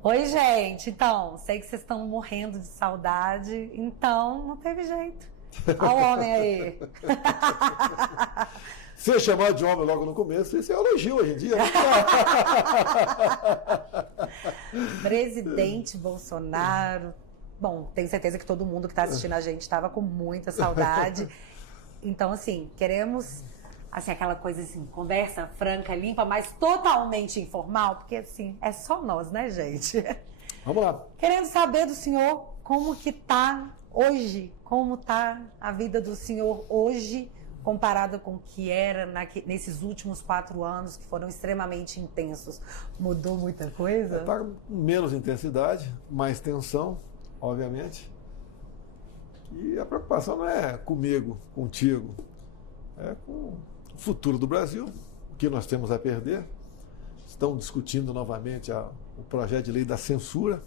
Oi, gente. Então, sei que vocês estão morrendo de saudade, então não teve jeito. Olha o homem aí. Ser chamado de homem logo no começo, isso é elogio hoje em dia. Presidente Bolsonaro. Bom, tenho certeza que todo mundo que está assistindo a gente estava com muita saudade. Então, assim, queremos assim, aquela coisa assim, conversa franca, limpa, mas totalmente informal, porque assim, é só nós, né, gente? Vamos lá. Querendo saber do senhor como que tá hoje, como tá a vida do senhor hoje, comparada com o que era nesses últimos 4 anos, que foram extremamente intensos. Mudou muita coisa? Está com menos intensidade, mais tensão, obviamente. E a preocupação não é comigo, contigo, é com o futuro do Brasil, o que nós temos a perder. Estão discutindo novamente o projeto de lei da censura.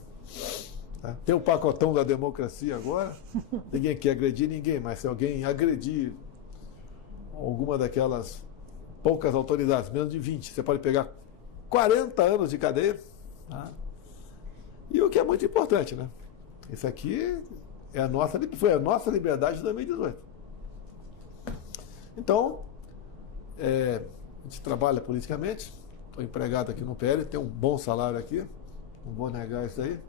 Tá? Tem o pacotão da democracia agora. Ninguém quer agredir ninguém, mas se alguém agredir alguma daquelas poucas autoridades, menos de 20, você pode pegar 40 anos de cadeia. Tá? E o que é muito importante, né? Isso aqui foi a nossa liberdade de 2018. Então, a gente trabalha politicamente, estou empregado aqui no PL, tenho um bom salário aqui, não vou negar isso aí.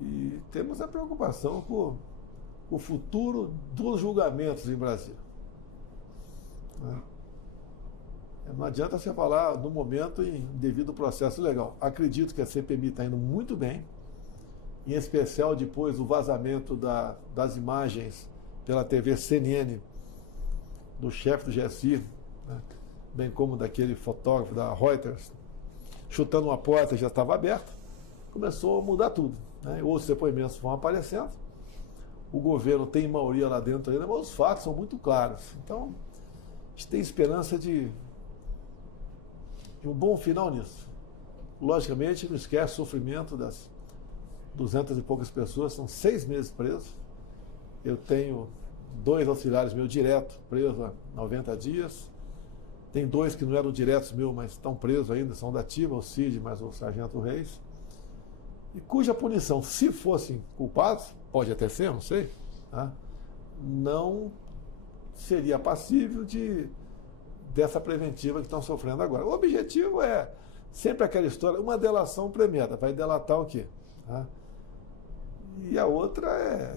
E temos a preocupação com o futuro dos julgamentos em Brasília. Não adianta você falar no momento em devido processo legal. Acredito que a CPMI está indo muito bem, em especial depois do vazamento das imagens pela TV CNN do chefe do GSI, né, bem como daquele fotógrafo da Reuters, chutando uma porta que já estava aberta, começou a mudar tudo. Né? Outros depoimentos vão aparecendo, o governo tem maioria lá dentro ainda, mas os fatos são muito claros. Então, a gente tem esperança de um bom final nisso. Logicamente, não esquece o sofrimento das 200 e poucas pessoas, são 6 meses presos. Eu tenho 2 auxiliares meus direto presos há 90 dias. Tem 2 que não eram diretos meus, mas estão presos ainda, são da ativa, o Cid, mas o Sargento Reis. E cuja punição, se fossem culpados, pode até ser, não sei, tá? Não seria passível dessa preventiva que estão sofrendo agora. O objetivo é sempre aquela história, uma delação premiada, vai delatar o quê? Tá? E a outra é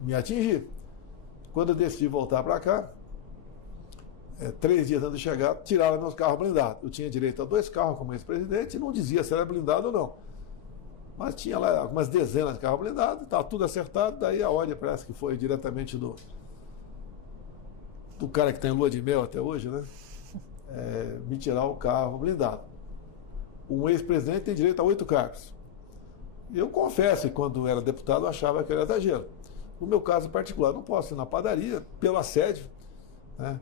me atingir. Quando eu decidi voltar para cá, 3 dias antes de chegar, tiraram meus carros blindados. Eu tinha direito a 2 carros como ex-presidente e não dizia se era blindado ou não. Mas tinha lá algumas dezenas de carros blindados, estava tudo acertado, daí a ordem parece que foi diretamente do cara que tem lua de mel até hoje, né? Me tirar o carro blindado. Um ex-presidente tem direito a 8 carros. Eu confesso que quando era deputado eu achava que era exagero. No meu caso particular, não posso ir na padaria pelo assédio, né?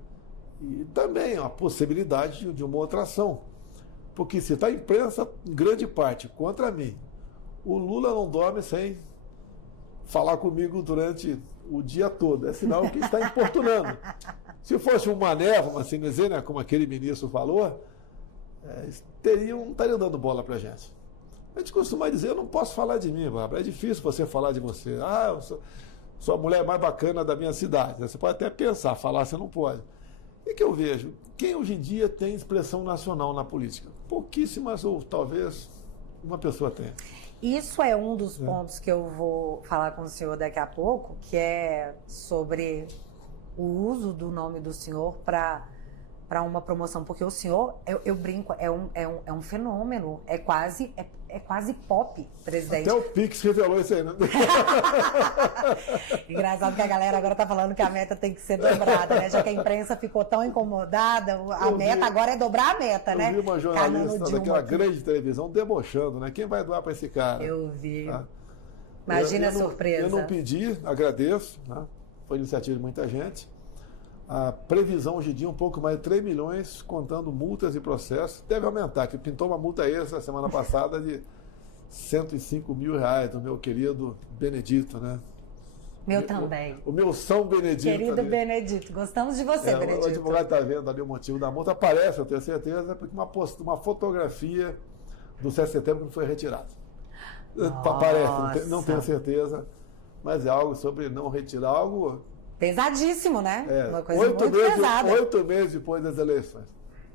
E também a possibilidade de uma outra ação. Porque se está a imprensa, em grande parte, contra mim, o Lula não dorme sem falar comigo durante o dia todo. É sinal que está importunando. Se fosse um mané, vamos assim dizer, né, como aquele ministro falou, estariam dando bola para a gente. A gente costuma dizer, eu não posso falar de mim, Bárbara. É difícil você falar de você. Eu sou a mulher mais bacana da minha cidade. Você pode até pensar, falar você não pode. E que eu vejo, quem hoje em dia tem expressão nacional na política? Pouquíssimas, ou talvez uma pessoa tenha. Isso é um dos pontos que eu vou falar com o senhor daqui a pouco, que é sobre o uso do nome do senhor para uma promoção, porque o senhor, eu brinco, é um fenômeno, é quase pop, presidente. Até o Pix revelou isso aí, né? Engraçado que a galera agora tá falando que a meta tem que ser dobrada, né? Já que a imprensa ficou tão incomodada, meta agora é dobrar a meta, né? Eu vi uma jornalista daquela grande televisão debochando, né? Quem vai doar para esse cara? Eu vi. Tá? Imagina a surpresa. Eu não pedi, agradeço, né? Foi iniciativa de muita gente. A previsão hoje em dia é um pouco mais de 3 milhões, contando multas e processos. Deve aumentar, que pintou uma multa extra semana passada de R$105 mil do meu querido Benedito, né? Meu também. O meu São Benedito. Querido ali. Benedito, gostamos de você, Benedito. O advogado está vendo ali o motivo da multa. Aparece, eu tenho certeza, porque uma fotografia do 7 de setembro que não foi retirado. Nossa. Parece, não tenho certeza, mas é algo sobre não retirar, algo... Pesadíssimo, né? Uma coisa muito pesada. 8 meses depois das eleições.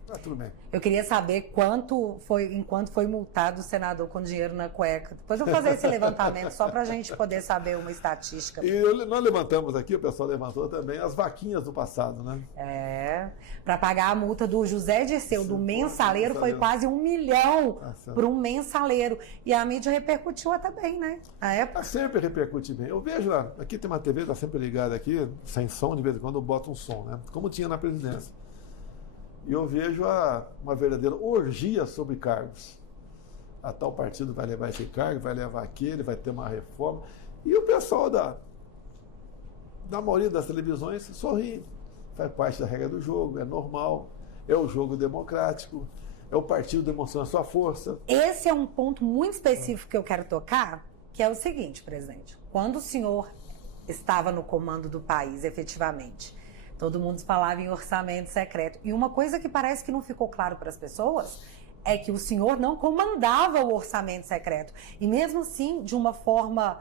Tá tudo bem. Eu queria saber em quanto foi multado o senador com dinheiro na cueca. Depois eu vou fazer esse levantamento só para a gente poder saber uma estatística. E nós levantamos aqui, o pessoal levantou também, as vaquinhas do passado, né? Para pagar a multa do José Dirceu, do mensaleiro, foi quase R$1 milhão para um mensaleiro. E a mídia repercutiu até bem, né? Na época. Sempre repercute bem. Eu vejo lá, aqui tem uma TV, está sempre ligada aqui, sem som, de vez em quando eu boto um som, né? Como tinha na presidência. E eu vejo uma verdadeira orgia sobre cargos. A tal partido vai levar esse cargo, vai levar aquele, vai ter uma reforma. E o pessoal da maioria das televisões sorri. Faz parte da regra do jogo, é normal, é o jogo democrático, é o partido demonstrando a sua força. Esse é um ponto muito específico que eu quero tocar, que é o seguinte, presidente. Quando o senhor estava no comando do país, efetivamente, todo mundo falava em orçamento secreto. E uma coisa que parece que não ficou claro para as pessoas é que o senhor não comandava o orçamento secreto. E mesmo assim, de uma forma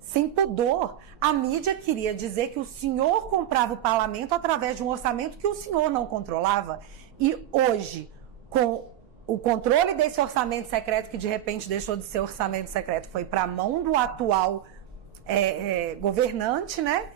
sem pudor, a mídia queria dizer que o senhor comprava o parlamento através de um orçamento que o senhor não controlava. E hoje, com o controle desse orçamento secreto, que de repente deixou de ser orçamento secreto, foi para a mão do atual governante, né?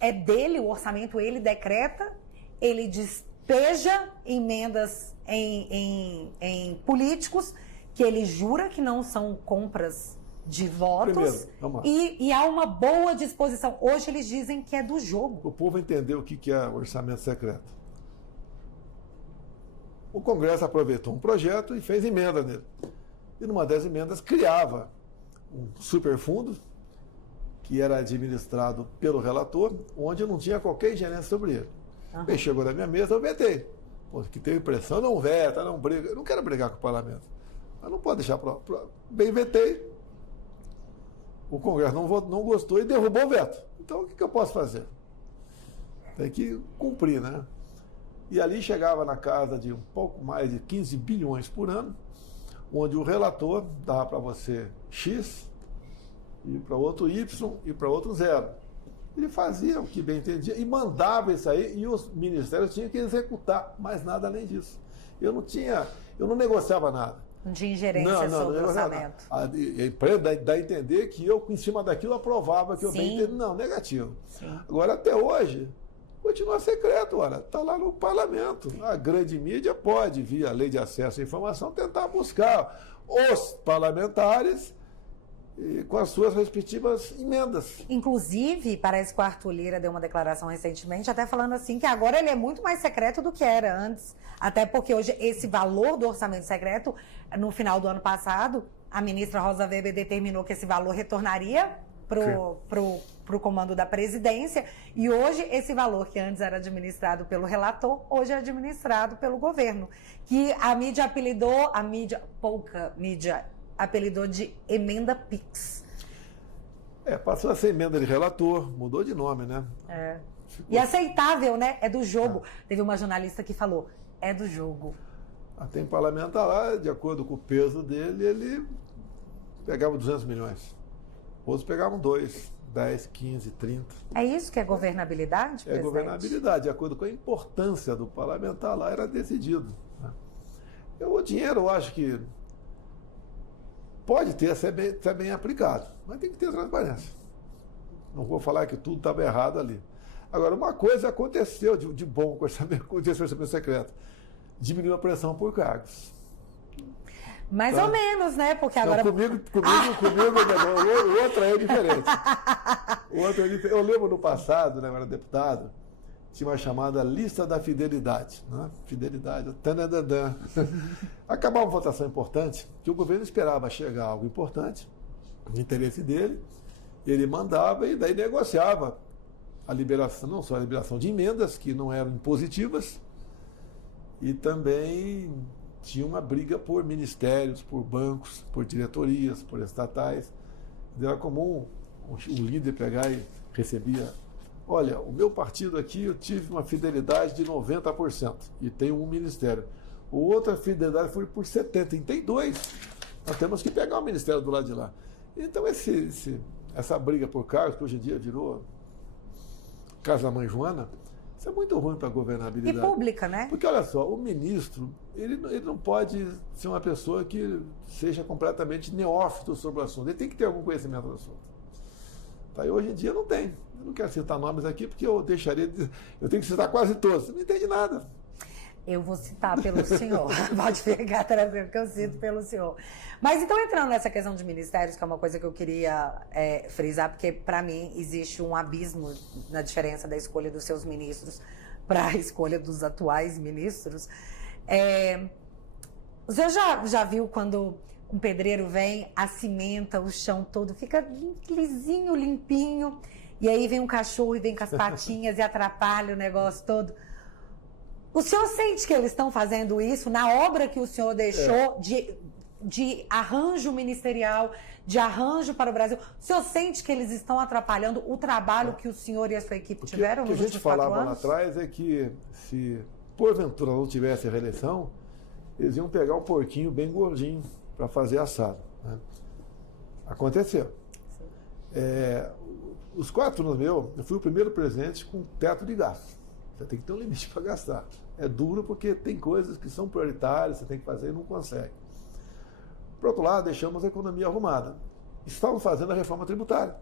É dele o orçamento, ele decreta, ele despeja emendas em políticos que ele jura que não são compras de votos. E há uma boa disposição. Hoje eles dizem que é do jogo. O povo entendeu o que é orçamento secreto. O Congresso aproveitou um projeto e fez emenda nele. E numa das emendas criava um superfundo que era administrado pelo relator, onde não tinha qualquer ingerência sobre ele. Ele chegou na minha mesa, eu vetei. Que tem impressão, não veta, não briga. Eu não quero brigar com o parlamento. Mas não pode deixar bem, vetei. O Congresso não gostou e derrubou o veto. Então, o que eu posso fazer? Tem que cumprir, né? E ali chegava na casa de um pouco mais de 15 bilhões por ano, onde o relator dava para você X, e para outro Y e para outro 0. Ele fazia o que bem entendia e mandava isso aí, e os ministérios tinham que executar, mas nada além disso. Eu não negociava nada. Não tinha ingerência sobre o orçamento. A empresa dá a entender que eu, em cima daquilo, aprovava que eu bem entendi. Não, negativo. Sim. Agora, até hoje, continua secreto, olha, está lá no parlamento. A grande mídia pode, via lei de acesso à informação, tentar buscar os parlamentares com as suas respectivas emendas. Inclusive, parece que o Arthur Lira deu uma declaração recentemente, até falando assim, que agora ele é muito mais secreto do que era antes. Até porque hoje esse valor do orçamento secreto, no final do ano passado, a ministra Rosa Weber determinou que esse valor retornaria pro comando da presidência, e hoje esse valor que antes era administrado pelo relator, hoje é administrado pelo governo. Que a mídia pouca mídia, apelidou de emenda PIX. Passou a ser emenda de relator, mudou de nome, né? E aceitável, né? É do jogo. Teve uma jornalista que falou, é do jogo. Tem parlamentar lá, de acordo com o peso dele, ele pegava 200 milhões. Outros pegavam 2, 10, 15, 30. É isso que é governabilidade, presidente? É governabilidade. De acordo com a importância do parlamentar lá, era decidido. O dinheiro, eu acho que pode ser bem aplicado, mas tem que ter transparência. Não vou falar que tudo estava errado ali. Agora, uma coisa aconteceu de bom com esse orçamento secreto. Diminuiu a pressão por cargos. Mais ou menos, né? Porque agora... Não, comigo o outro é diferente. Eu lembro no passado, né, eu era deputado, tinha uma chamada lista da fidelidade. Né? Fidelidade, tanadadã. Acabava uma votação importante, que o governo esperava chegar algo importante, no interesse dele, ele mandava e daí negociava a liberação, não só a liberação de emendas, que não eram impositivas, e também tinha uma briga por ministérios, por bancos, por diretorias, por estatais. Era comum o líder pegar e recebia: olha, o meu partido aqui, eu tive uma fidelidade de 90% e tenho um ministério. outra fidelidade foi por 70. E tem 2. Nós temos que pegar o ministério do lado de lá. Então, essa briga por cargos, que hoje em dia virou casa da mãe Joana, isso é muito ruim para a governabilidade. E pública, né? Porque, olha só, o ministro, ele não pode ser uma pessoa que seja completamente neófito sobre o assunto. Ele tem que ter algum conhecimento do assunto. Tá? E hoje em dia não tem. Eu não quero citar nomes aqui, porque eu tenho que citar quase todos. Você não entende nada. Eu vou citar pelo senhor. Pode pegar, trazer, que eu cito pelo senhor. Mas então, entrando nessa questão de ministérios, que é uma coisa que eu queria frisar, porque para mim existe um abismo na diferença da escolha dos seus ministros para a escolha dos atuais ministros. Você já viu quando um pedreiro vem, acimenta o chão todo, fica lisinho, limpinho, e aí vem um cachorro e vem com as patinhas e atrapalha o negócio todo? O senhor sente que eles estão fazendo isso na obra que o senhor deixou de arranjo ministerial, de arranjo para o Brasil? O senhor sente que eles estão atrapalhando o trabalho que o senhor e a sua equipe tiveram nos últimos 4 anos? O que a gente falava lá atrás é que se porventura não tivesse reeleição, eles iam pegar um porquinho bem gordinho para fazer assado. Né? Aconteceu. Os 4 anos eu fui o primeiro presidente com teto de gastos. Você tem que ter um limite para gastar. É duro porque tem coisas que são prioritárias, você tem que fazer e não consegue. Por outro lado, deixamos a economia arrumada. Estamos fazendo a reforma tributária.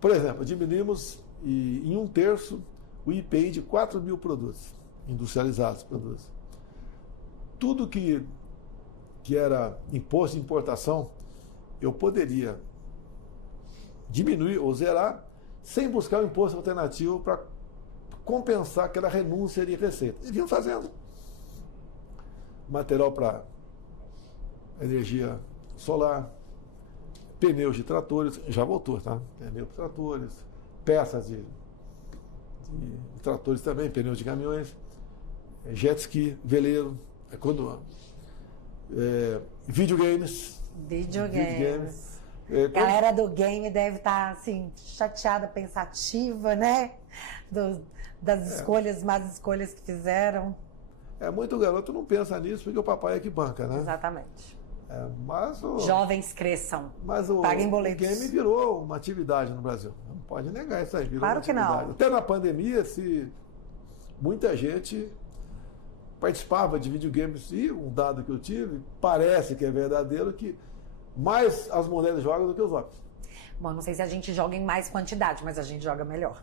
Por exemplo, diminuímos em 1/3 o IPI de 4 mil produtos, industrializados produtos. Tudo que era imposto de importação, eu poderia diminuir ou zerar sem buscar um imposto alternativo para compensar aquela renúncia de receita. E vinham fazendo. Material para energia solar, pneus de tratores, já voltou, tá? Pneus de tratores, peças de tratores também, pneus de caminhões, jet ski, veleiro, videogames. Galera do game deve estar assim, chateada, pensativa, né? Das escolhas, más escolhas que fizeram. Muito garoto não pensa nisso porque o papai é que banca, né? Exatamente. Jovens cresçam, paguem boletos. O game virou uma atividade no Brasil. Não pode negar isso aí. Claro que não. Até na pandemia, muita gente participava de videogames, e um dado que eu tive, parece que é verdadeiro, que mais as mulheres jogam do que os homens. Bom, não sei se a gente joga em mais quantidade, mas a gente joga melhor.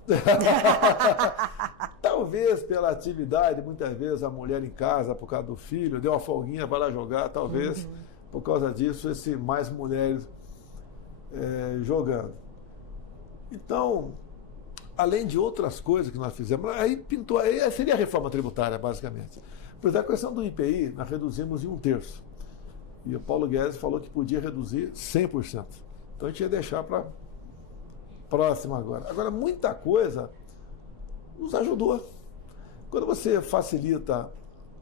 Talvez pela atividade, muitas vezes a mulher em casa, por causa do filho, deu uma folguinha, vai lá jogar, talvez por causa disso, mais mulheres jogando. Então, além de outras coisas que nós fizemos, aí seria a reforma tributária, basicamente. Por exemplo, a questão do IPI, nós reduzimos em 1/3. E o Paulo Guedes falou que podia reduzir 100%. Então a gente ia deixar para próximo agora. Agora, muita coisa nos ajudou. Quando você facilita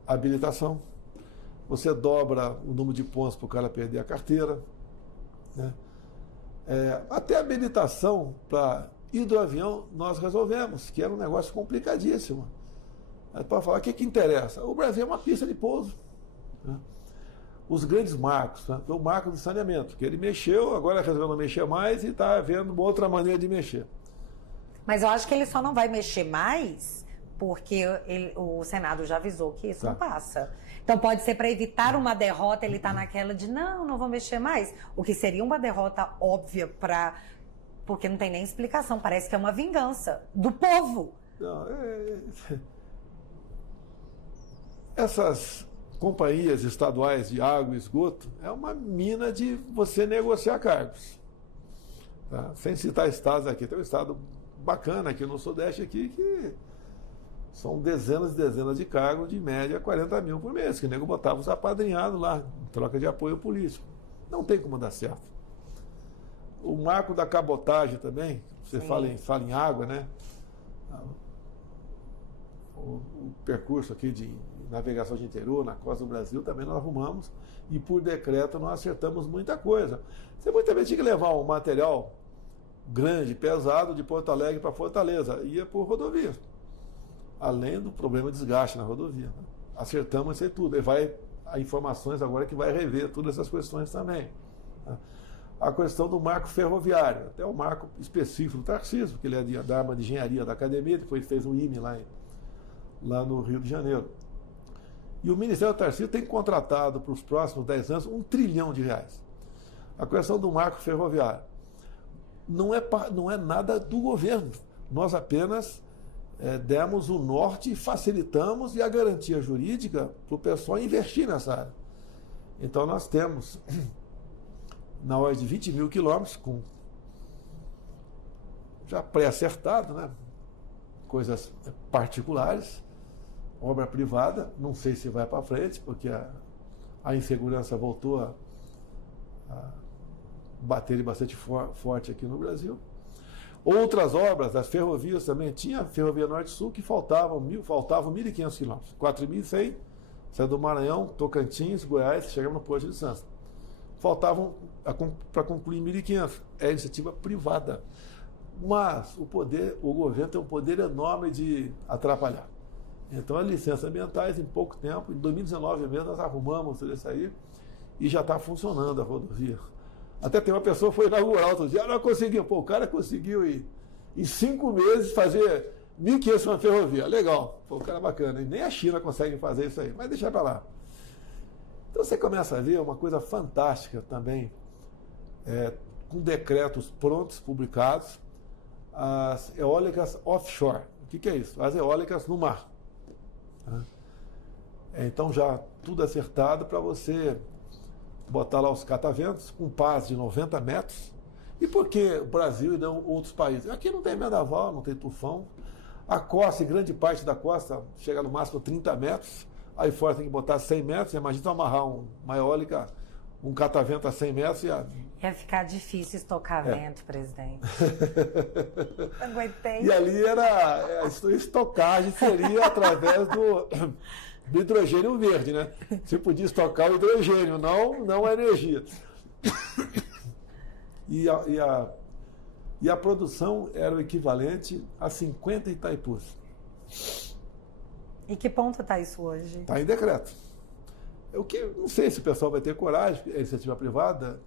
a habilitação, você dobra o número de pontos para o cara perder a carteira. Né? Até a habilitação para hidroavião nós resolvemos, que era um negócio complicadíssimo. Para falar, o que interessa? O Brasil é uma pista de pouso. Né? Os grandes marcos, né? O marco de saneamento, que ele mexeu, agora resolveu não mexer mais e está havendo uma outra maneira de mexer. Mas eu acho que ele só não vai mexer mais porque o Senado já avisou que isso não passa. Então pode ser para evitar uma derrota, ele está naquela de não vou mexer mais. O que seria uma derrota óbvia porque não tem nem explicação, parece que é uma vingança do povo. Não, essas companhias estaduais de água e esgoto é uma mina de você negociar cargos. Tá? Sem citar estados aqui, tem um estado bacana aqui no Sudeste aqui que são dezenas e dezenas de cargos, de média 40 mil por mês, que o nego botava os apadrinhados lá, em troca de apoio político. Não tem como dar certo. O marco da cabotagem também, você fala em água, né? O percurso aqui de navegação de interior, na costa do Brasil, também nós arrumamos e por decreto nós acertamos muita coisa. Você muitas vezes tinha que levar um material grande, pesado, de Porto Alegre para Fortaleza, ia por rodovia, além do problema de desgaste na rodovia. Né? acertamos isso aí tudo. Há informações agora que vai rever todas essas questões também. Né? A questão do marco ferroviário, até o marco específico do Tarcísio, que ele é da arma de engenharia da academia, depois fez um IME lá no Rio de Janeiro. E o Ministério do Tarcísio tem contratado para os próximos 10 anos R$1 trilhão. A questão do marco ferroviário não é nada do governo. Nós apenas demos o norte e facilitamos e a garantia jurídica para o pessoal investir nessa área. Então nós temos na ordem de 20 mil quilômetros, já pré-acertado, né? Coisas particulares, obra privada, não sei se vai para frente, porque a insegurança voltou a bater bastante forte aqui no Brasil. Outras obras, as ferrovias também, tinha a Ferrovia Norte-Sul que faltavam 1.500 quilômetros, 4.100, saiu do Maranhão, Tocantins, Goiás, chegamos no Porto de Santos. Faltavam para concluir 1.500, é iniciativa privada. Mas o governo tem um poder enorme de atrapalhar. Então, as licenças ambientais, em pouco tempo, em 2019 mesmo, nós arrumamos tudo isso aí e já está funcionando a rodovia. Até tem uma pessoa que foi inaugurar outro dia, não conseguiu. Pô, o cara conseguiu em 5 meses fazer 1.500 uma ferrovia. Legal, pô, o cara é bacana. E nem a China consegue fazer isso aí, mas deixa para lá. Então você começa a ver uma coisa fantástica também, com decretos prontos, publicados, as eólicas offshore. O que é isso? As eólicas no mar. Então já tudo acertado para você botar lá os cataventos com paz de 90 metros. E por que o Brasil e não outros países? Aqui não tem vendaval, não tem tufão. A costa, em grande parte da costa, chega no máximo 30 metros. Aí fora tem que botar 100 metros. Imagina amarrar uma eólica, um catavento a 100 metros. Ia ficar difícil estocar vento, presidente. Aguentei. E ali a estocagem seria através do hidrogênio verde, né? Você podia estocar o hidrogênio, não a energia. E a produção era o equivalente a 50 Itaipus. E que ponto está isso hoje? Está em decreto. Não sei se o pessoal vai ter coragem, a iniciativa privada,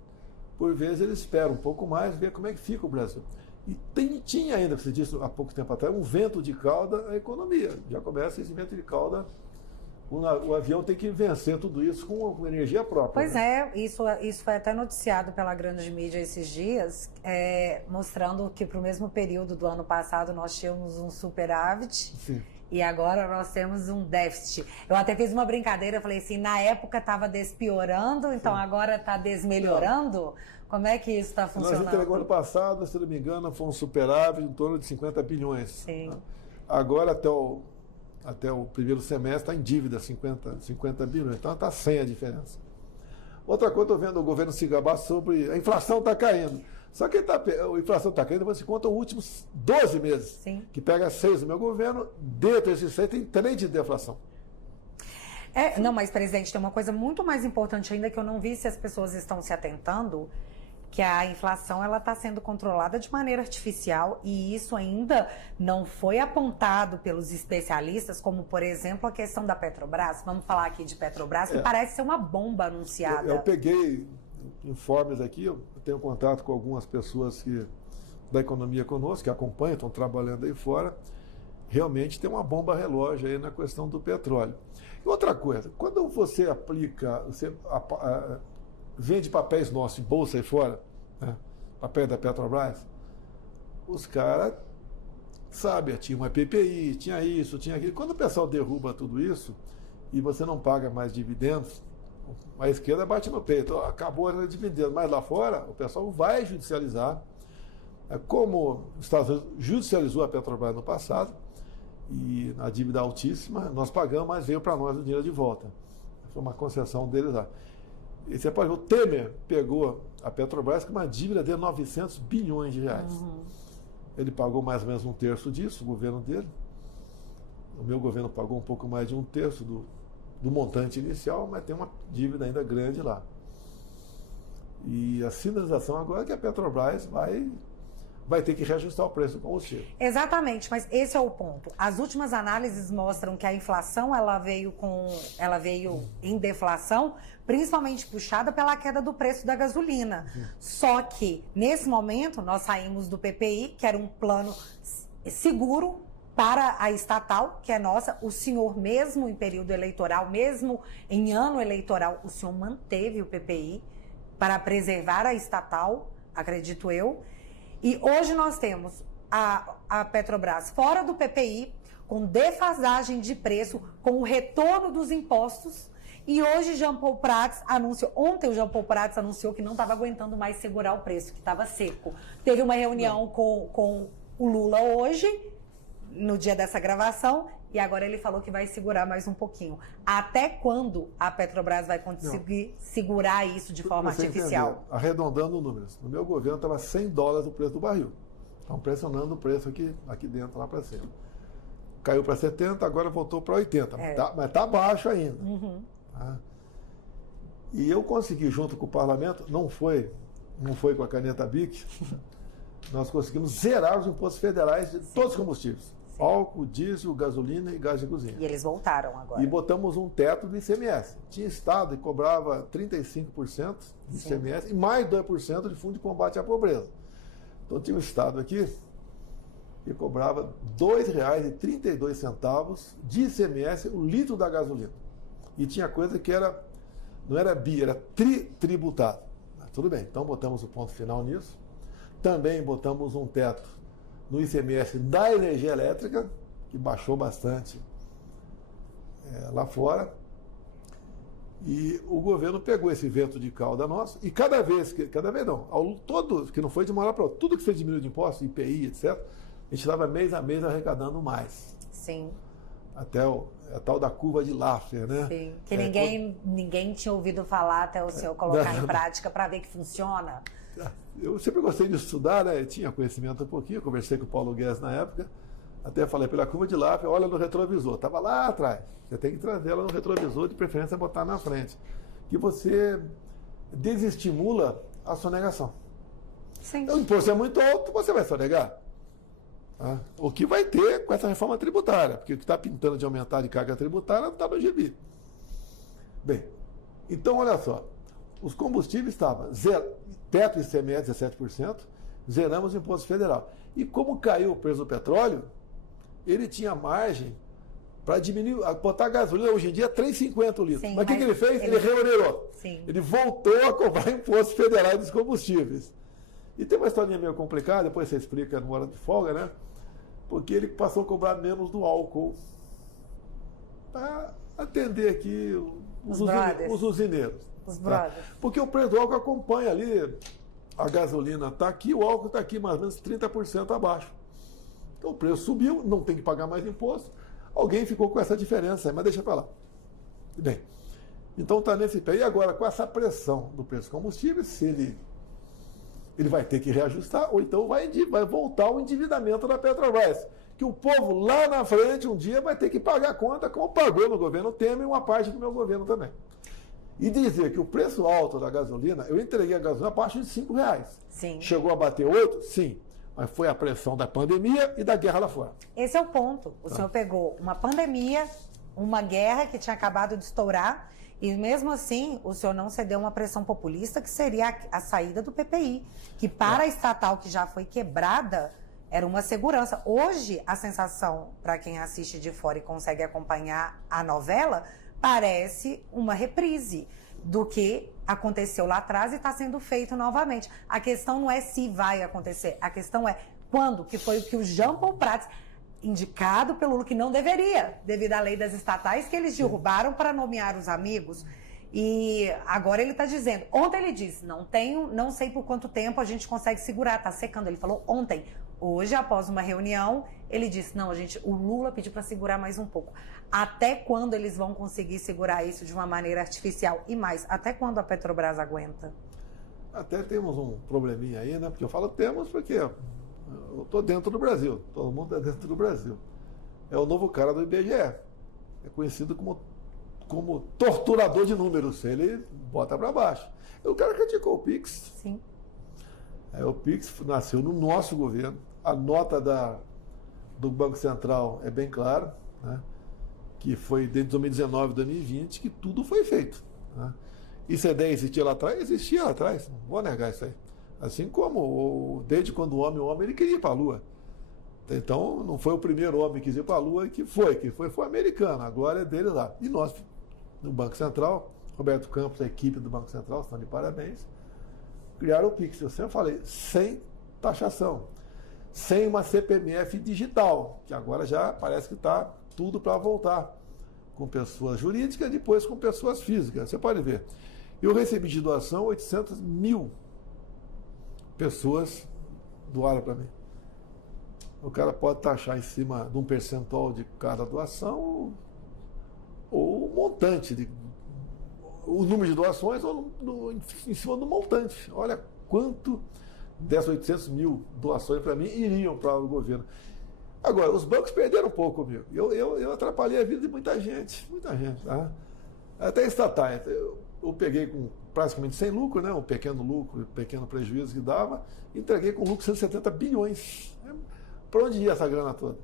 por vezes eles esperam um pouco mais, ver como é que fica o Brasil. E tinha ainda, que você disse há pouco tempo atrás, um vento de cauda na economia. Já começa esse vento de cauda. O avião tem que vencer tudo isso com energia própria. Pois né? Isso foi até noticiado pela grande mídia esses dias, mostrando que para o mesmo período do ano passado nós tínhamos um superávit. Sim. E agora nós temos um déficit. Eu até fiz uma brincadeira, falei assim, na época estava despiorando, então agora está desmelhorando? Não. Como é que isso está funcionando? Nós entregamos ano passado, se não me engano, foi um superávit em torno de 50 bilhões. Sim. Agora, até o primeiro semestre, está em dívida 50 bilhões. Então está 100 a diferença. Outra coisa, estou vendo o governo se gabar sobre a inflação está caindo. Só que a inflação está caindo, você conta os últimos 12 meses. Sim. Que pega 6 do meu governo, dentro desses 6 tem 3 de deflação. Não, mas, presidente, tem uma coisa muito mais importante ainda que eu não vi se as pessoas estão se atentando, que a inflação ela está sendo controlada de maneira artificial e isso ainda não foi apontado pelos especialistas, como, por exemplo, a questão da Petrobras. Vamos falar aqui de Petrobras, que parece ser uma bomba anunciada. Eu peguei informes aqui, eu tenho contato com algumas pessoas da economia conosco, que acompanham, estão trabalhando aí fora. Realmente tem uma bomba relógio aí na questão do petróleo. E outra coisa, quando você vende papéis nossos em bolsa aí fora, né, papéis da Petrobras, os caras, sabe, tinha uma PPI, tinha isso, tinha aquilo. Quando o pessoal derruba tudo isso e você não paga mais dividendos, a esquerda bate no peito, acabou a dividendo, mas lá fora o pessoal vai judicializar, como os Estados Unidos judicializou a Petrobras no passado, e na dívida altíssima, nós pagamos, mas veio para nós o dinheiro de volta. Foi uma concessão deles lá. E você pode ver, o Temer pegou a Petrobras com uma dívida de 900 bilhões de reais. Uhum. Ele pagou mais ou menos 1/3 disso, o governo dele. O meu governo pagou um pouco mais de 1/3 do montante inicial, mas tem uma dívida ainda grande lá. E a sinalização agora é que a Petrobras vai vai ter que reajustar o preço do combustível. Exatamente, mas esse é o ponto. As últimas análises mostram que a inflação ela veio em deflação, principalmente puxada pela queda do preço da gasolina. Só que, nesse momento, nós saímos do PPI, que era um plano seguro para a estatal, que é nossa. O senhor, mesmo em período eleitoral, mesmo em ano eleitoral, o senhor manteve o PPI para preservar a estatal, acredito eu. E hoje nós temos a Petrobras fora do PPI, com defasagem de preço, com o retorno dos impostos. E hoje Jean Paul Prats anunciou, ontem o Jean Paul Prats anunciou que não estava aguentando mais segurar o preço, que estava seco. Teve uma reunião com o Lula hoje, no dia dessa gravação, e agora ele falou que vai segurar mais um pouquinho. Até quando a Petrobras vai conseguir segurar isso de forma artificial? Entender, arredondando números, no meu governo estava $100 o preço do barril. Estão pressionando o preço aqui dentro, lá para cima. Caiu para 70, agora voltou para 80. Mas está baixo ainda. Tá? E eu consegui, junto com o parlamento, não foi com a caneta BIC, nós conseguimos zerar os impostos federais de todos os combustíveis. Álcool, diesel, gasolina e gás de cozinha. E eles voltaram agora. E botamos um teto do ICMS. Tinha estado que cobrava 35% de ICMS e mais 2% de fundo de combate à pobreza. Então tinha um estado aqui que cobrava R$ 2,32 de ICMS o litro da gasolina. E tinha coisa que não era era tributado. Mas tudo bem, então botamos o ponto final nisso. Também botamos um teto no ICMS da energia elétrica, que baixou bastante lá fora. E o governo pegou esse vento de cauda nosso, e cada vez não, que não foi de uma hora para outra, tudo que você diminuiu de impostos, IPI, etc., a gente estava mês a mês arrecadando mais. Sim. Até a tal da curva de Laffer, né? Sim, que ninguém tinha ouvido falar até o senhor colocar em prática para ver que funciona. Eu sempre gostei de estudar, né? Eu tinha conhecimento um pouquinho, conversei com o Paulo Guedes na época, até falei pela curva de Laffer, olha no retrovisor, estava lá atrás, você tem que trazer ela no retrovisor, de preferência botar na frente, que você desestimula a sonegação. Sim. O imposto é muito alto, você vai sonegar. Tá? O que vai ter com essa reforma tributária, porque o que está pintando de aumentar de carga tributária não está no gibi. Bem, então olha só, os combustíveis estavam teto ICMS 17%, zeramos o imposto federal. E como caiu o preço do petróleo, ele tinha margem para diminuir, botar a gasolina hoje em dia 3,50 o litro. Sim, mas o que ele fez? Ele reonerou. Sim. Ele voltou a cobrar impostos federais dos combustíveis. E tem uma historinha meio complicada, depois você explica no hora de folga, né? Porque ele passou a cobrar menos do álcool para atender aqui os usineiros. Os brothers. Tá? Porque o preço do álcool acompanha ali, a gasolina está aqui, o álcool está aqui mais ou menos 30% abaixo. Então o preço subiu, não tem que pagar mais imposto. Alguém ficou com essa diferença aí, mas deixa para lá. Bem, então está nesse pé. E agora, com essa pressão do preço do combustível, se ele vai ter que reajustar, ou então vai voltar o endividamento da Petrobras. Que o povo lá na frente, um dia, vai ter que pagar a conta, como pagou no governo Temer e uma parte do meu governo também. E dizer que o preço alto da gasolina, eu entreguei a gasolina abaixo de R$5. Sim. Chegou a bater 8? Sim. Mas foi a pressão da pandemia e da guerra lá fora. Esse é o ponto. O senhor pegou uma pandemia, uma guerra que tinha acabado de estourar, e mesmo assim o senhor não cedeu uma pressão populista, que seria a saída do PPI, que para a estatal que já foi quebrada, era uma segurança. Hoje, a sensação, para quem assiste de fora e consegue acompanhar a novela, parece uma reprise do que aconteceu lá atrás e está sendo feito novamente. A questão não é se vai acontecer, a questão é quando, que foi o que o Jean Paul Prats, indicado pelo Lula, que não deveria, devido à lei das estatais, que eles derrubaram para nomear os amigos. E agora ele está dizendo, ontem ele disse, não sei por quanto tempo a gente consegue segurar, está secando. Ele falou ontem. Hoje, após uma reunião, ele disse, não, o Lula pediu para segurar mais um pouco. Até quando eles vão conseguir segurar isso de uma maneira artificial? E mais, até quando a Petrobras aguenta? Até temos um probleminha aí, né? Porque eu falo temos porque eu estou dentro do Brasil. Todo mundo é dentro do Brasil. É o novo cara do IBGE. É conhecido como torturador de números. Ele bota para baixo. O cara criticou o Pix. Sim. O Pix nasceu no nosso governo. A nota do Banco Central é bem clara, né? Que foi desde 2019, 2020, que tudo foi feito. Né? Isso a ideia existia lá atrás? Existia lá atrás, não vou negar isso aí. Assim como desde quando o homem ele queria ir para a Lua. Então, não foi o primeiro homem que quis ir para a Lua que foi o americano, a glória é dele lá. E nós, no Banco Central, Roberto Campos, a equipe do Banco Central, estão de parabéns, criaram o Pix. Eu sempre falei, sem taxação, sem uma CPMF digital, que agora já parece que está tudo para voltar, com pessoas jurídicas, depois com pessoas físicas. Você pode ver. Eu recebi de doação 800 mil pessoas doaram para mim. O cara pode taxar em cima de um percentual de cada doação ou o montante, o número de doações ou em cima do montante. Olha quanto dessas 800 mil doações para mim iriam para o governo. Agora, os bancos perderam um pouco comigo. Eu atrapalhei a vida de muita gente. Tá? Até estatais. Eu peguei com praticamente sem lucro, né? Um pequeno lucro, pequeno prejuízo que dava, entreguei com lucro de 170 bilhões. Para onde ia essa grana toda?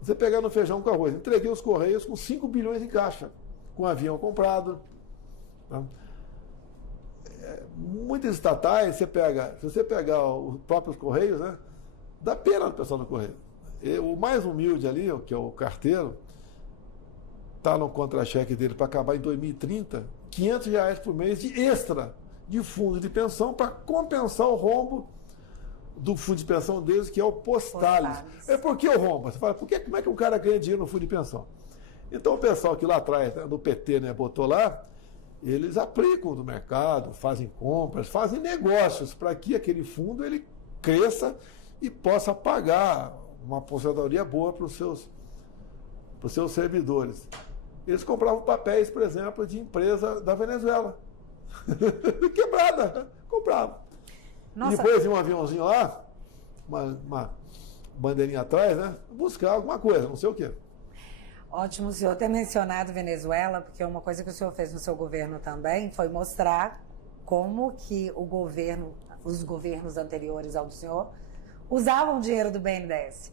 Você pegar no feijão com arroz. Entreguei os Correios com 5 bilhões em caixa, com avião comprado. Tá? Muitas estatais, se você pegar os próprios Correios, né? Dá pena do pessoal do Correio. O mais humilde ali, que é o carteiro, está no contra-cheque dele para acabar em 2030, R$500 por mês de extra de fundo de pensão para compensar o rombo do fundo de pensão deles, que é o Postales. Por que o rombo? Você fala, como é que um cara ganha dinheiro no fundo de pensão? Então o pessoal que lá atrás, né, do PT, né, botou lá, eles aplicam no mercado, fazem compras, fazem negócios para que aquele fundo ele cresça e possa pagar uma aposentadoria boa para os seus servidores. Eles compravam papéis, por exemplo, de empresa da Venezuela. Quebrada, compravam. Nossa. E depois de um aviãozinho lá, uma bandeirinha atrás, né? Buscar alguma coisa, não sei o quê. Ótimo o senhor ter mencionado Venezuela, porque uma coisa que o senhor fez no seu governo também foi mostrar como que os governos anteriores ao do senhor usavam o dinheiro do BNDES.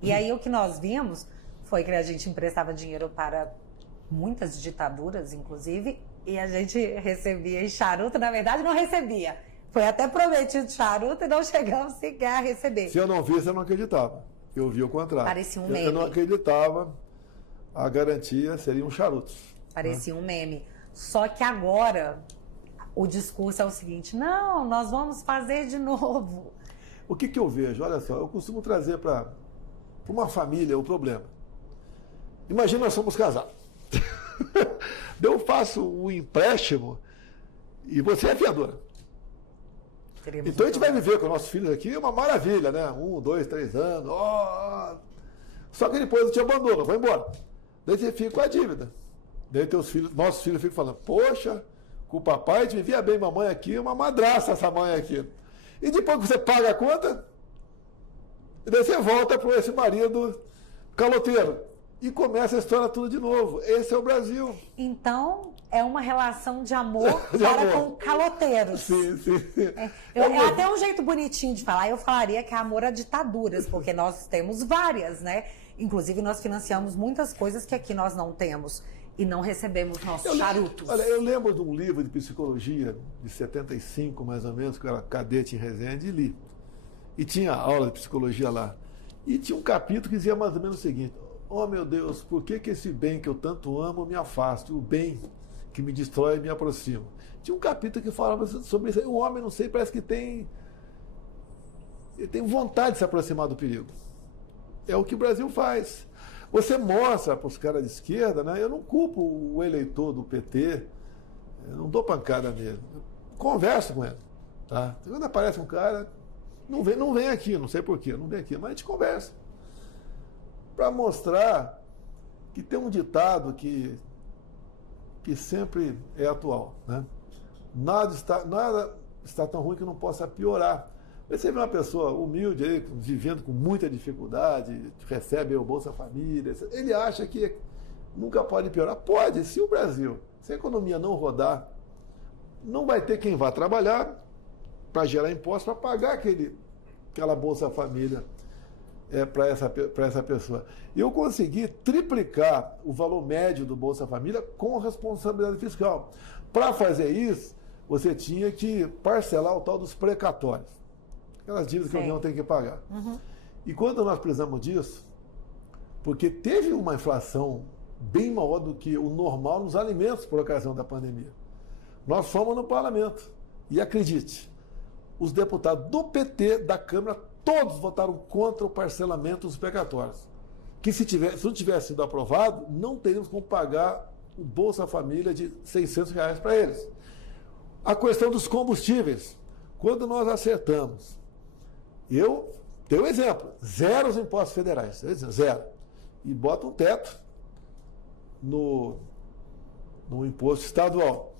E aí o que nós vimos foi que a gente emprestava dinheiro para muitas ditaduras, inclusive, e a gente recebia em charuto, na verdade não recebia. Foi até prometido charuto e não chegamos sequer a receber. Se eu não visse, eu não acreditava. Eu vi o contrário. Parecia um meme. Eu não acreditava, a garantia seria um charuto. Parecia um meme. Só que agora o discurso é o seguinte, não, nós vamos fazer de novo. O que eu vejo? Olha só, eu costumo trazer para uma família o problema. Imagina nós somos casados. Eu faço o empréstimo e você é fiadora. Então a gente vai viver com nossos filhos aqui uma maravilha, né? 1, 2, 3 anos. Só que depois te abandona, vai embora. Daí você fica com a dívida. Daí nossos filhos ficam falando, poxa, com o papai a gente vivia bem, mamãe aqui, uma madraça essa mãe aqui. E depois que você paga a conta, e daí você volta para esse marido caloteiro. E começa a história tudo de novo. Esse é o Brasil. Então, é uma relação de amor para com caloteiros. Sim. É até um jeito bonitinho de falar. Eu falaria que é amor a ditaduras, porque nós temos várias, né? Inclusive, nós financiamos muitas coisas que aqui nós não temos e não recebemos nossos charutos. Olha, eu lembro de um livro de psicologia de 75, mais ou menos, que eu era cadete em Resende, e li. E tinha aula de psicologia lá. E tinha um capítulo que dizia mais ou menos o seguinte: oh, meu Deus, por que esse bem que eu tanto amo me afasta? O bem que me destrói me aproxima. Tinha um capítulo que falava sobre isso. O homem, não sei, parece que ele tem vontade de se aproximar do perigo. É o que o Brasil faz. Você mostra para os caras de esquerda, né? Eu não culpo o eleitor do PT, eu não dou pancada nele. Eu converso com ele. Tá? Quando aparece um cara, não vem aqui, não sei porquê, não vem aqui, mas a gente conversa. Para mostrar que tem um ditado que sempre é atual, né? Nada está tão ruim que não possa piorar. Você vê uma pessoa humilde aí, vivendo com muita dificuldade, recebe o Bolsa Família, ele acha que nunca pode piorar. Pode, se a economia não rodar, não vai ter quem vá trabalhar para gerar imposto, para pagar aquela Bolsa Família para essa pessoa. Eu consegui triplicar o valor médio do Bolsa Família com responsabilidade fiscal. Para fazer isso, você tinha que parcelar o tal dos precatórios. Aquelas dívidas que a União tem que pagar. Uhum. E quando nós precisamos disso, porque teve uma inflação bem maior do que o normal nos alimentos por ocasião da pandemia. Nós fomos no parlamento. E acredite, os deputados do PT da Câmara, todos votaram contra o parcelamento dos precatórios. Que se não tivesse sido aprovado, não teríamos como pagar o Bolsa Família de R$600 para eles. A questão dos combustíveis. Quando nós acertamos, eu tenho um exemplo, zero os impostos federais, zero. E bota um teto no imposto estadual.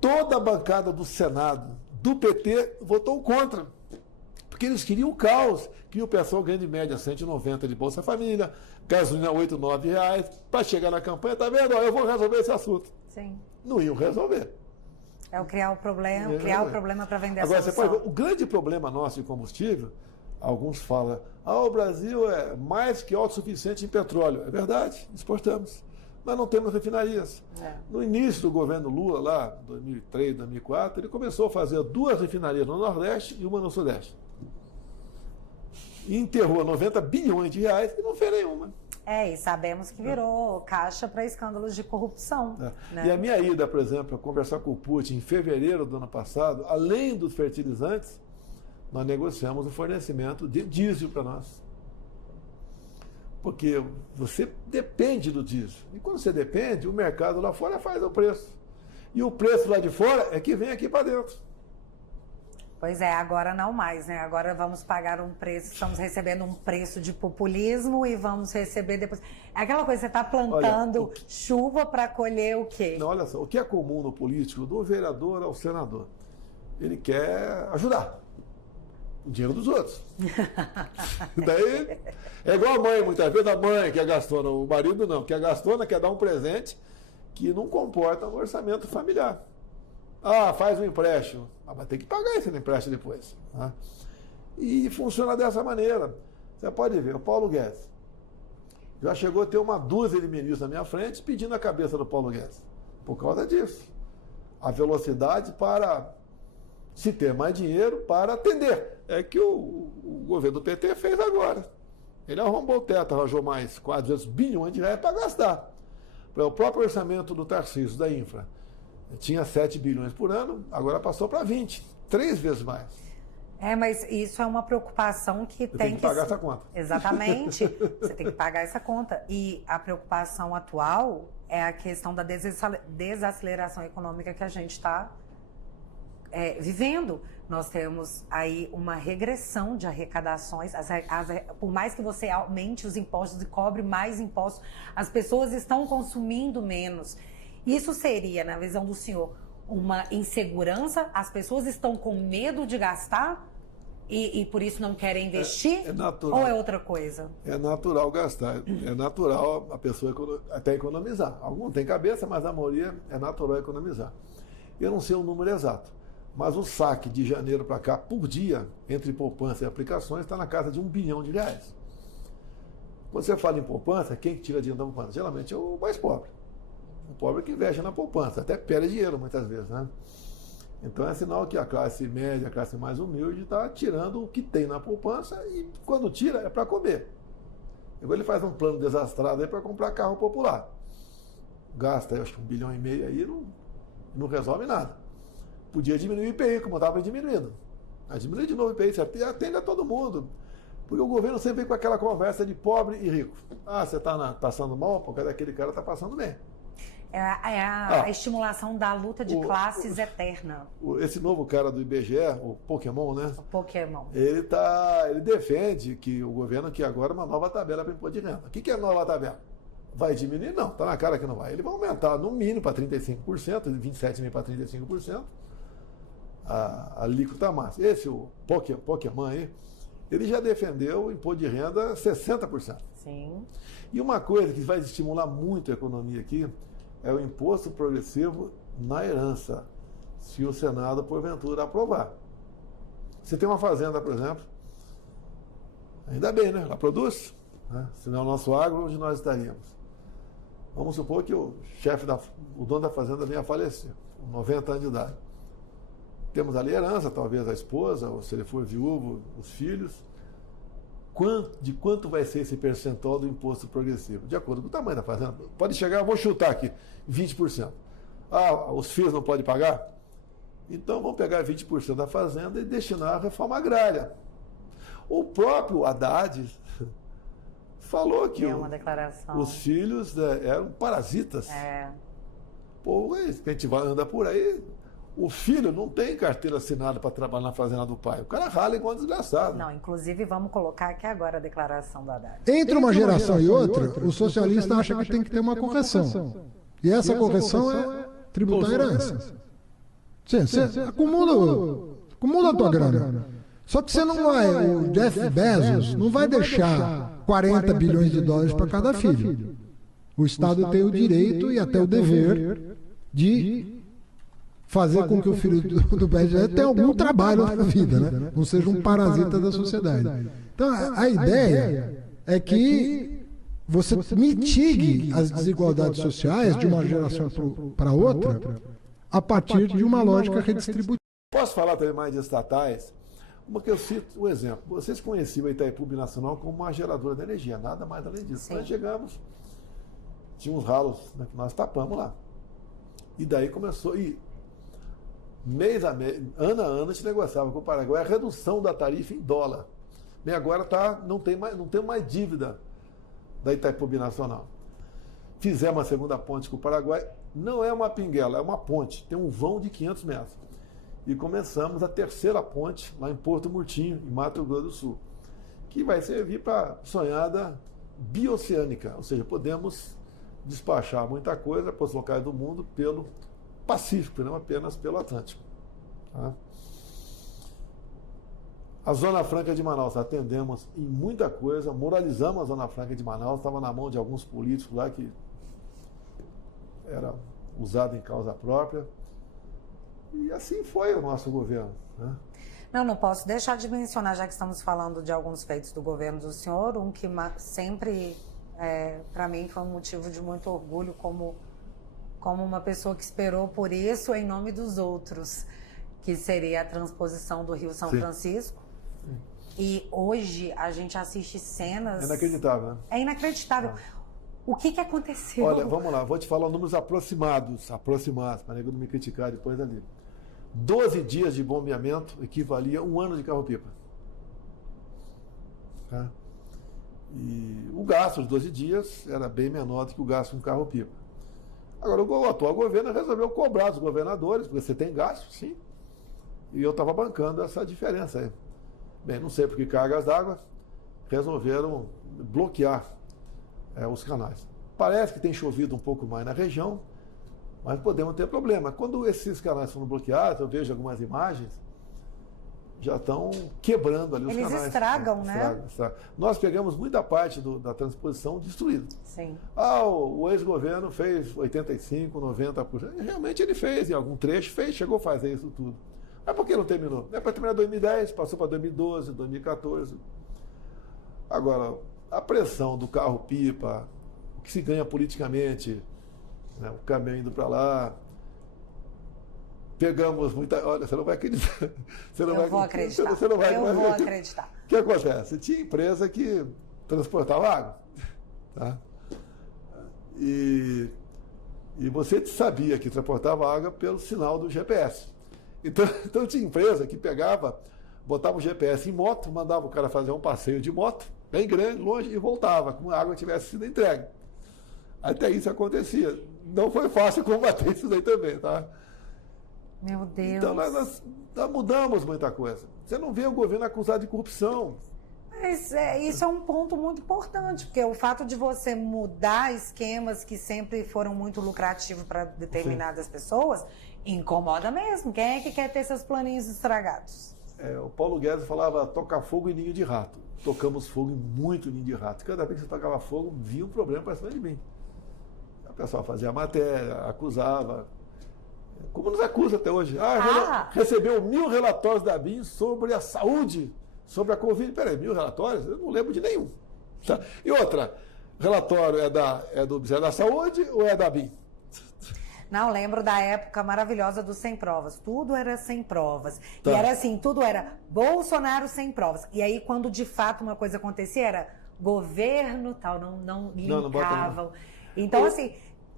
Toda a bancada do Senado, do PT, votou contra. Porque eles queriam o caos, que o pessoal ganha de média 190 de Bolsa Família, gasolina R$ 8, R$ 9, para chegar na campanha, tá vendo? Eu vou resolver esse assunto. Sim. Não iam resolver. É o criar o problema para vender a Agora, solução. você pode ver, o grande problema nosso de combustível, alguns falam, o Brasil é mais que autossuficiente em petróleo. É verdade, exportamos. Mas não temos refinarias. No início do governo Lula, lá, 2003, 2004, ele começou a fazer 2 refinarias no Nordeste e uma no Sudeste. E enterrou 90 bilhões de reais e não fez nenhuma. E sabemos que virou caixa para escândalos de corrupção. Né? E a minha ida, por exemplo, a conversar com o Putin em fevereiro do ano passado, além dos fertilizantes, nós negociamos o fornecimento de diesel para nós. Porque você depende do diesel. E quando você depende, o mercado lá fora faz o preço. E o preço lá de fora é que vem aqui para dentro. Pois é, agora não mais, né? Agora vamos pagar um preço, estamos recebendo um preço de populismo e vamos receber depois. É aquela coisa, você está plantando chuva para colher o quê? Não, olha só, o que é comum no político, do vereador ao senador? Ele quer ajudar o dinheiro dos outros. Daí é igual a mãe, muitas vezes a mãe que é gastona, o marido não, que é gastona, quer dar um presente que não comporta um orçamento familiar. Faz um empréstimo. Mas tem que pagar esse empréstimo depois. Né? E funciona dessa maneira. Você pode ver, o Paulo Guedes já chegou a ter uma dúzia de ministros na minha frente pedindo a cabeça do Paulo Guedes. Por causa disso. A velocidade para se ter mais dinheiro para atender. É que o governo do PT fez agora. Ele arrombou o teto, arranjou mais quase 200 bilhões de reais para gastar. O próprio orçamento do Tarcísio, da Infra, tinha 7 bilhões por ano, agora passou para 20, 3 vezes mais. Mas isso é uma preocupação que tem que pagar essa conta. Exatamente, você tem que pagar essa conta. E a preocupação atual é a questão da desaceleração econômica que a gente está vivendo. Nós temos aí uma regressão de arrecadações, por mais que você aumente os impostos e cobre mais impostos, as pessoas estão consumindo menos. Isso seria, na visão do senhor, uma insegurança? As pessoas estão com medo de gastar e por isso não querem investir? É natural. Ou é outra coisa? É natural gastar. É natural a pessoa até economizar. Alguns têm cabeça, mas a maioria é natural economizar. Eu não sei o número exato, mas o saque de janeiro para cá, por dia, entre poupança e aplicações, está na casa de R$1 bilhão. Quando você fala em poupança, quem tira dinheiro da poupança? Geralmente é o mais pobre. O pobre que investe na poupança, até perde dinheiro muitas vezes, né? Então é sinal que a classe média, a classe mais humilde está tirando o que tem na poupança e quando tira é para comer. Agora ele faz um plano desastrado aí para comprar carro popular. Gasta, eu acho que R$1,5 bilhão aí, não resolve nada. Podia diminuir o IPI, como estava diminuindo. Mas diminui de novo o IPI, você atende a todo mundo. Porque o governo sempre vem com aquela conversa de pobre e rico. Você está passando mal, porque aquele cara está passando bem. É a estimulação da luta de classes eterna. Esse novo cara do IBGE, o Pokémon, né? O Pokémon. Ele defende que o governo quer agora uma nova tabela para imposto de renda. O que é nova tabela? Vai diminuir? Não, está na cara que não vai. Ele vai aumentar no mínimo para 35%, de 27,5% para 35%, a alíquota máxima. Esse, o Pokémon aí, ele já defendeu o imposto de renda 60%. Sim. E uma coisa que vai estimular muito a economia aqui é o imposto progressivo na herança, se o Senado, porventura, aprovar. Você tem uma fazenda, por exemplo, ainda bem, né? Ela produz, né? Senão o nosso agro, onde nós estaríamos? Vamos supor que o dono da fazenda venha a falecer, com 90 anos de idade. Temos ali herança, talvez a esposa, ou se ele for viúvo, os filhos. De quanto vai ser esse percentual do imposto progressivo? De acordo com o tamanho da fazenda. Pode chegar, vou chutar aqui, 20%. Ah, os filhos não podem pagar? Então vamos pegar 20% da fazenda e destinar à reforma agrária. O próprio Haddad falou que os filhos eram parasitas. Pô, a gente vai andar por aí, o filho não tem carteira assinada para trabalhar na fazenda do pai. O cara rala igual um desgraçado. Não, inclusive vamos colocar aqui agora a declaração do Haddad. Entre uma geração e outra, o socialista acha que tem que ter uma correção. E essa correção é tributar a herança. Você acumula a tua grana. Só que você não vai, o Jeff Bezos não vai deixar 40 bilhões de dólares para cada filho. O Estado tem o direito e até o dever de fazer com que o filho do Bezos tenha algum trabalho na vida, né? Não seja um parasita da sociedade. Então, a ideia é que você mitigue as desigualdades sociais de uma geração para outra a partir de uma lógica redistributiva. Posso falar também mais de estatais? Uma que eu cito o exemplo. Vocês conheciam a Itaipu Binacional como uma geradora de energia, nada mais além disso. Sim. Nós chegamos, tinha uns ralos, né, que nós tapamos lá. E daí começou, mês a mês, ano a ano, a gente negociava com o Paraguai a redução da tarifa em dólar. E agora não tem mais dívida da Itaipu Binacional. Fizemos a segunda ponte com o Paraguai. Não é uma pinguela, é uma ponte. Tem um vão de 500 metros. E começamos a terceira ponte lá em Porto Murtinho, em Mato Grosso do Sul, que vai servir para sonhada bioceânica, ou seja, podemos despachar muita coisa para os locais do mundo pelo Pacífico, não apenas pelo Atlântico. Tá? A Zona Franca de Manaus, atendemos em muita coisa, moralizamos a Zona Franca de Manaus, estava na mão de alguns políticos lá que era usado em causa própria. E assim foi o nosso governo. Né? Não posso deixar de mencionar, já que estamos falando de alguns feitos do governo do senhor, um que sempre, para mim, foi um motivo de muito orgulho como uma pessoa que esperou por isso em nome dos outros, que seria a transposição do Rio São Francisco. Sim. E hoje a gente assiste cenas... É inacreditável, né? É inacreditável. O que aconteceu? Olha, vamos lá, vou te falar números aproximados, para nego não me criticar depois ali. 12 dias de bombeamento equivalia a um ano de carro-pipa. Tá? E o gasto de 12 dias era bem menor do que o gasto com carro-pipa. Agora, o atual governo resolveu cobrar dos governadores, porque você tem gasto, sim. E eu estava bancando essa diferença aí. Bem, não sei por que cargas d'água resolveram bloquear os canais. Parece que tem chovido um pouco mais na região, mas podemos ter problema. Quando esses canais foram bloqueados, eu vejo algumas imagens, já estão quebrando ali os canais. Eles estragam, né? Estragam. Nós pegamos muita parte da transposição destruída. Sim. O ex-governo fez 85%, 90%. Realmente ele fez, em algum trecho chegou a fazer isso tudo. Mas por que não terminou? É para terminar em 2010, passou para 2012, 2014. Agora, a pressão do carro-pipa, o que se ganha politicamente, né, o caminhão indo para lá. Pegamos muita... Olha, você não vai acreditar. Eu vou acreditar. O que acontece? Tinha empresa que transportava água. Tá? E você sabia que transportava água pelo sinal do GPS. Então tinha empresa que pegava, botava o GPS em moto, mandava o cara fazer um passeio de moto, bem grande, longe, e voltava, como a água tivesse sido entregue. Até isso acontecia. Não foi fácil combater isso daí também, tá? Meu Deus. Então nós mudamos muita coisa. Você não vê o governo acusado de corrupção. Mas isso é um ponto muito importante, porque o fato de você mudar esquemas que sempre foram muito lucrativos para determinadas pessoas, incomoda mesmo. Quem é que quer ter seus planinhos estragados? O Paulo Guedes falava, tocar fogo em ninho de rato. Tocamos fogo em muito ninho de rato. Cada vez que você tocava fogo, vinha um problema para cima de mim. O pessoal fazia a matéria, acusava. Como nos acusa até hoje. Recebeu 1000 relatórios da BIM sobre a saúde, sobre a Covid. Peraí, 1000 relatórios? Eu não lembro de nenhum. Tá? E outra, relatório é do Ministério da Saúde ou é da BIM? Não, lembro da época maravilhosa dos 100 provas. Tudo era 100 provas. Tá. E era assim, tudo era Bolsonaro 100 provas. E aí, quando de fato uma coisa acontecia, era governo tal, não linkavam. Então, assim,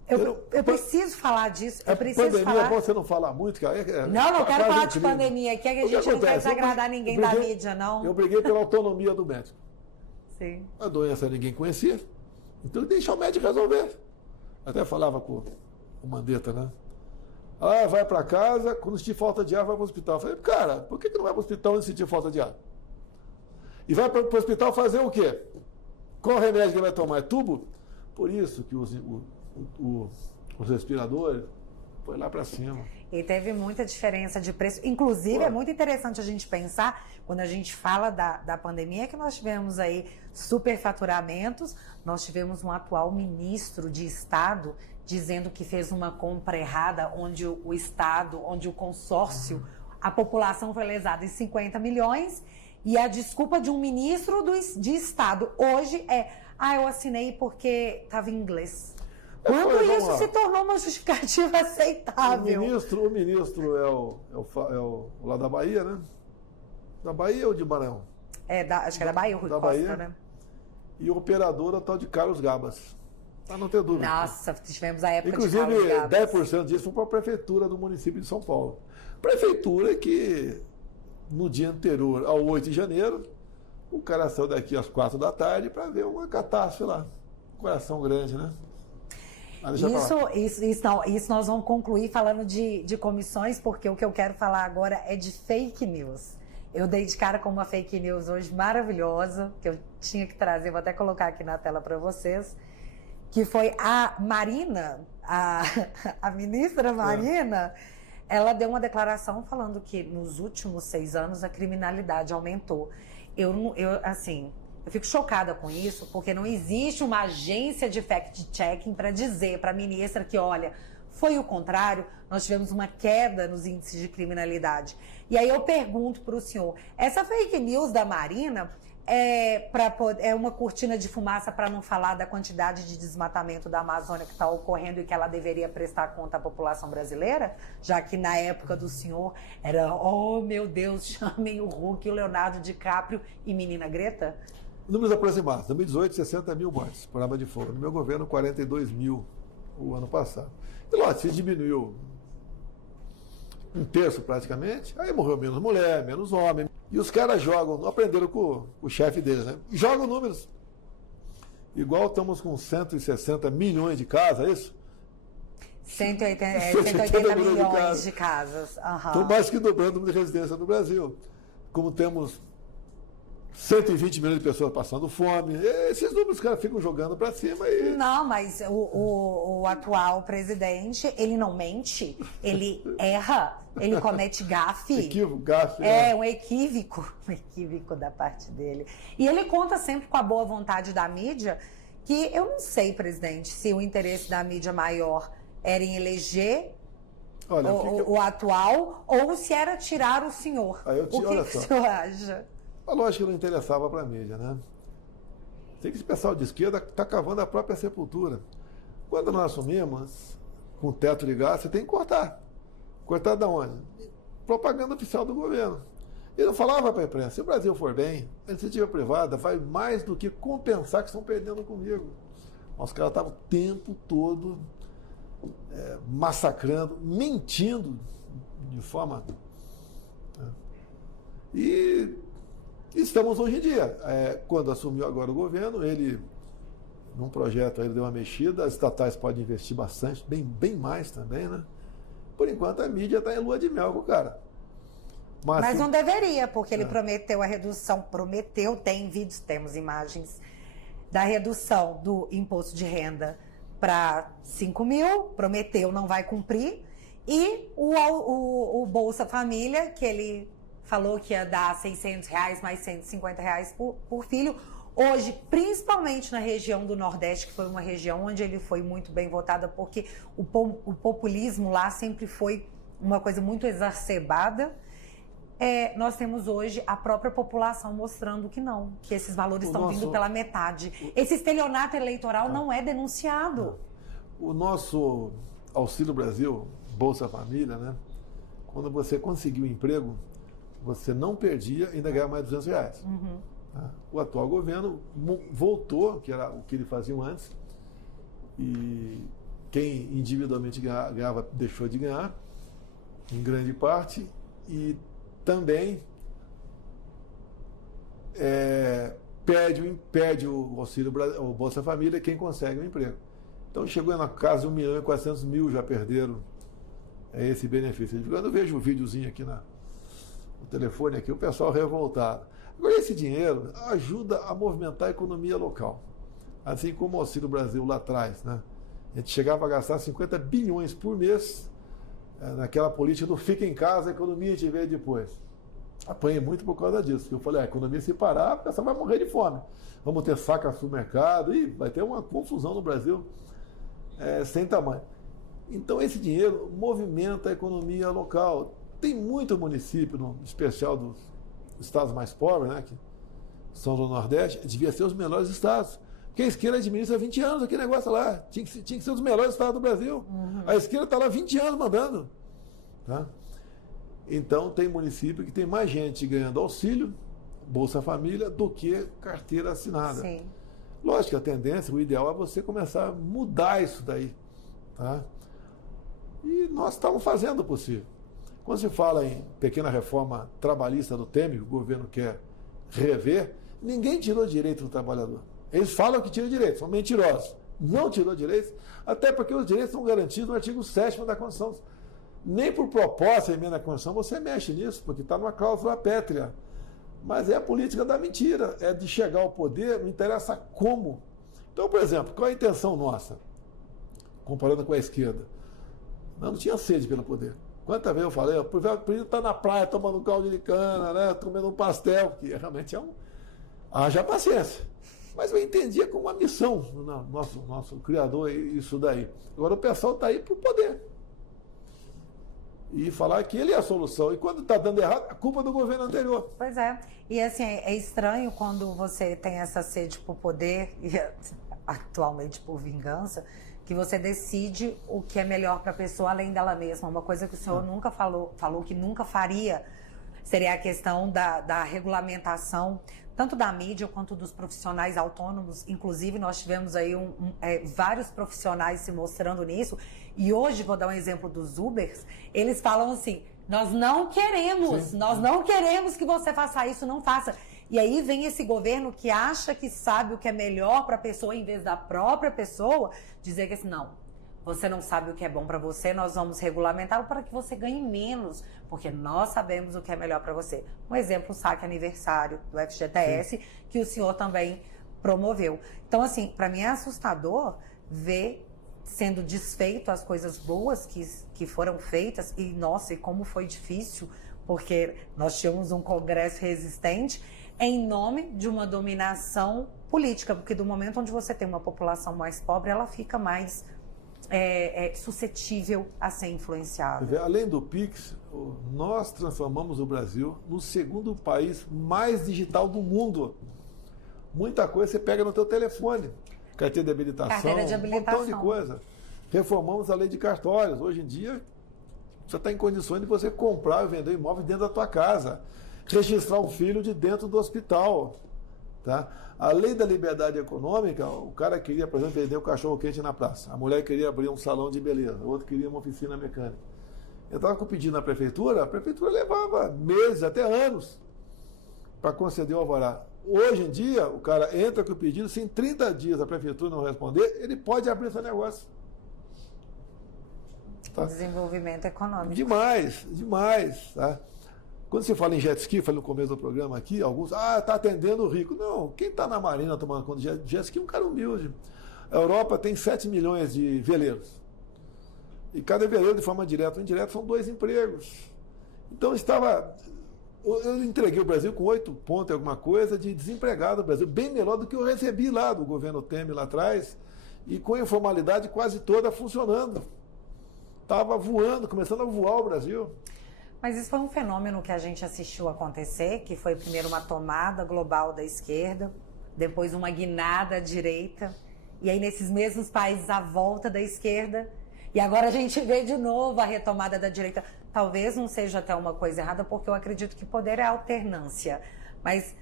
eu preciso falar disso. Eu preciso pandemia falar... é bom você não falar muito, cara. Não quero falar de pandemia aqui, é que a gente não quer desagradar ninguém da mídia, não. Eu briguei pela autonomia do médico. Sim. A doença ninguém conhecia, então deixa o médico resolver. Até falava com o Mandetta, né? Vai para casa, quando sentir falta de ar, vai para o hospital. Eu falei, cara, por que não vai para o hospital quando sentir falta de ar? E vai para o hospital fazer o quê? Qual remédio que ele vai tomar? É tubo? Por isso que os respiradores foi lá para cima. E teve muita diferença de preço. Inclusive, é muito interessante a gente pensar, quando a gente fala da pandemia, que nós tivemos aí superfaturamentos, nós tivemos um atual ministro de Estado dizendo que fez uma compra errada, onde o Estado, onde o consórcio, a população foi lesada em 50 milhões, e a desculpa de um ministro de Estado hoje eu assinei porque estava em inglês. Quando isso se tornou uma justificativa aceitável? O ministro é o lá da Bahia, né? Da Bahia ou de Maranhão? Acho que era da Bahia, o Rui Costa, Bahia, né? E o operador é o tal de Carlos Gabas. Para não ter dúvida. Nossa, tivemos a época inclusive, de Carlos Gabas. 10% disso foi para a prefeitura do município de São Paulo. Prefeitura que, no dia anterior ao 8 de janeiro, o cara saiu daqui às 4 da tarde para ver uma catástrofe lá. Coração grande, né? Isso nós vamos concluir falando de comissões, porque o que eu quero falar agora é de fake news. Eu dei de cara com uma fake news hoje maravilhosa, que eu tinha que trazer, vou até colocar aqui na tela para vocês, que foi a Marina, a ministra Marina, ela deu uma declaração falando que nos últimos 6 anos a criminalidade aumentou. Eu fico chocada com isso, porque não existe uma agência de fact-checking para dizer para a ministra que, olha, foi o contrário, nós tivemos uma queda nos índices de criminalidade. E aí eu pergunto para o senhor, essa fake news da Marina é uma cortina de fumaça para não falar da quantidade de desmatamento da Amazônia que está ocorrendo e que ela deveria prestar conta à população brasileira? Já que na época do senhor era, oh meu Deus, chamem o Hulk, o Leonardo DiCaprio e menina Greta? Números aproximados. 2018, 60 mil mortes por arma de fogo. No meu governo, 42 mil o ano passado. E lógico, se diminuiu 1/3 praticamente, aí morreu menos mulher, menos homem. E os caras jogam, não aprenderam com o chefe deles, né? Jogam números. Igual estamos com 160 milhões de casas, é isso? 180 milhões de casas. Então, mais que dobrando o número de residências no Brasil. Como temos 120 milhões de pessoas passando fome. Esses números os caras ficam jogando para cima. Não, mas o atual presidente, ele não mente, ele erra, ele comete gafe. Gafe. Um equívoco da parte dele. E ele conta sempre com a boa vontade da mídia, que eu não sei, presidente, se o interesse da mídia maior era em eleger o atual ou se era tirar o senhor. O que o senhor acha? A lógica não interessava para a mídia, né? Tem que esse pessoal de esquerda está cavando a própria sepultura. Quando nós assumimos, com o teto de gás, você tem que cortar. Cortar da onde? Propaganda oficial do governo. E não falava para a imprensa, se o Brasil for bem, a iniciativa privada vai mais do que compensar que estão perdendo comigo. Os caras estavam o tempo todo massacrando, mentindo de forma... E estamos hoje em dia. Quando assumiu agora o governo, ele, num projeto, ele deu uma mexida, as estatais podem investir bastante, bem mais também, né? Por enquanto a mídia está em lua de mel com o cara. Mas não deveria, porque ele prometeu a redução, tem vídeos, temos imagens da redução do imposto de renda para 5 mil, prometeu, não vai cumprir, e o Bolsa Família, que ele falou que ia dar R$600 mais R$150 por filho. Hoje, principalmente na região do Nordeste, que foi uma região onde ele foi muito bem votado, porque o populismo lá sempre foi uma coisa muito exacerbada, nós temos hoje a própria população mostrando que não, que esses valores estão vindo pela metade. Esse estelionato eleitoral não é denunciado. O nosso Auxílio Brasil, Bolsa Família, né? Quando você conseguiu um emprego, você não perdia, ainda ganhava mais R$200. Uhum. Tá? O atual governo voltou, que era o que ele fazia antes, e quem individualmente ganhava deixou de ganhar, em grande parte, e também perde o Auxílio o Bolsa Família quem consegue um emprego. Então chegou na casa de 1.400.000 já perderam esse benefício. Eu vejo um videozinho aqui no telefone, aqui, o pessoal revoltado. Agora, esse dinheiro ajuda a movimentar a economia local. Assim como o Auxílio Brasil lá atrás, né? A gente chegava a gastar 50 bilhões por mês naquela política do fica em casa, a economia a gente vê depois. Apanhei muito por causa disso, porque eu falei, a economia se parar, a pessoa vai morrer de fome. Vamos ter saca no supermercado, e vai ter uma confusão no Brasil sem tamanho. Então esse dinheiro movimenta a economia local. Tem muito município, no especial dos estados mais pobres, né, que são do Nordeste, devia ser os melhores estados. Porque a esquerda administra há 20 anos aquele negócio lá. Tinha que ser os melhores estados do Brasil. Uhum. A esquerda está lá há 20 anos mandando. Tá? Então tem município que tem mais gente ganhando auxílio, Bolsa Família, do que carteira assinada. Sim. Lógico que a tendência, o ideal é você começar a mudar isso daí. Tá? E nós estamos fazendo o possível. Quando se fala em pequena reforma trabalhista do Temer, que o governo quer rever, ninguém tirou direito do trabalhador. Eles falam que tiram direitos, são mentirosos. Não tirou direitos, até porque os direitos estão garantidos no artigo 7º da Constituição. Nem por proposta de emenda à Constituição você mexe nisso, porque está numa cláusula pétrea. Mas é a política da mentira, é de chegar ao poder, não interessa como. Então, por exemplo, qual é a intenção nossa, comparando com a esquerda? Não tinha sede pelo poder. Quantas vezes eu falei, o presidente está na praia tomando caldo de cana, né, comendo um pastel, que realmente haja paciência. Mas eu entendia como uma missão, nosso criador, isso daí. Agora o pessoal está aí para o poder. E falar que ele é a solução. E quando está dando errado, a culpa é do governo anterior. Pois é. E assim, é estranho quando você tem essa sede por poder, e atualmente por vingança, que você decide o que é melhor para a pessoa além dela mesma. Uma coisa que o senhor nunca falou que nunca faria, seria a questão da regulamentação, tanto da mídia quanto dos profissionais autônomos. Inclusive, nós tivemos aí vários profissionais se mostrando nisso. E hoje, vou dar um exemplo dos Ubers, eles falam assim, nós não queremos que você faça isso, não faça. E aí vem esse governo que acha que sabe o que é melhor para a pessoa, em vez da própria pessoa, dizer que assim, não, você não sabe o que é bom para você, nós vamos regulamentá-lo para que você ganhe menos, porque nós sabemos o que é melhor para você. Um exemplo, o saque aniversário do FGTS, que o senhor também promoveu. Então, assim, para mim é assustador ver sendo desfeito as coisas boas que foram feitas, e, nossa, e como foi difícil, porque nós tínhamos um Congresso resistente, em nome de uma dominação política, porque do momento onde você tem uma população mais pobre, ela fica mais suscetível a ser influenciada. Além do PIX, nós transformamos o Brasil no segundo país mais digital do mundo. Muita coisa você pega no teu telefone. Carteira de habilitação, um montão de coisa. Reformamos a lei de cartórios. Hoje em dia, você está em condições de você comprar e vender imóvel dentro da tua casa. Registrar um filho de dentro do hospital. Tá? A lei da liberdade econômica, o cara queria, por exemplo, vender um cachorro-quente na praça. A mulher queria abrir um salão de beleza. O outro queria uma oficina mecânica. Eu estava com o pedido na prefeitura, a prefeitura levava meses, até anos, para conceder o alvará. Hoje em dia, o cara entra com o pedido, se em 30 dias a prefeitura não responder, ele pode abrir seu negócio. Tá? Desenvolvimento econômico. Demais, demais. Tá? Quando se fala em jet ski, falei no começo do programa aqui, alguns, está atendendo o rico. Não, quem está na marina tomando conta de jet ski é um cara humilde. A Europa tem 7 milhões de veleiros. E cada veleiro, de forma direta ou indireta, são 2 empregos. Então, eu entreguei o Brasil com 8 pontos, alguma coisa, de desempregado no Brasil, bem melhor do que eu recebi lá do governo Temer lá atrás, e com a informalidade quase toda funcionando. estava voando, começando a voar o Brasil. Mas isso foi um fenômeno que a gente assistiu acontecer, que foi primeiro uma tomada global da esquerda, depois uma guinada à direita, e aí nesses mesmos países a volta da esquerda, e agora a gente vê de novo a retomada da direita. Talvez não seja até uma coisa errada, porque eu acredito que poder é alternância, mas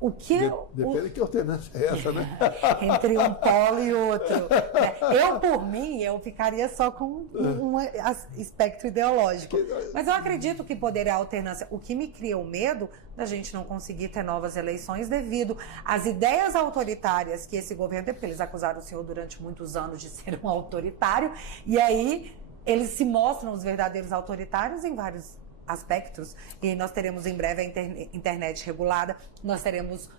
o que... Depende de que alternância é essa, né? Entre um polo e outro. Eu, por mim, eu ficaria só com um espectro ideológico. Mas eu acredito que poder é alternância. O que me cria o medo da gente não conseguir ter novas eleições devido às ideias autoritárias que esse governo tem, porque eles acusaram o senhor durante muitos anos de ser um autoritário, e aí eles se mostram os verdadeiros autoritários em vários aspectos, e nós teremos em breve a internet regulada, nós teremos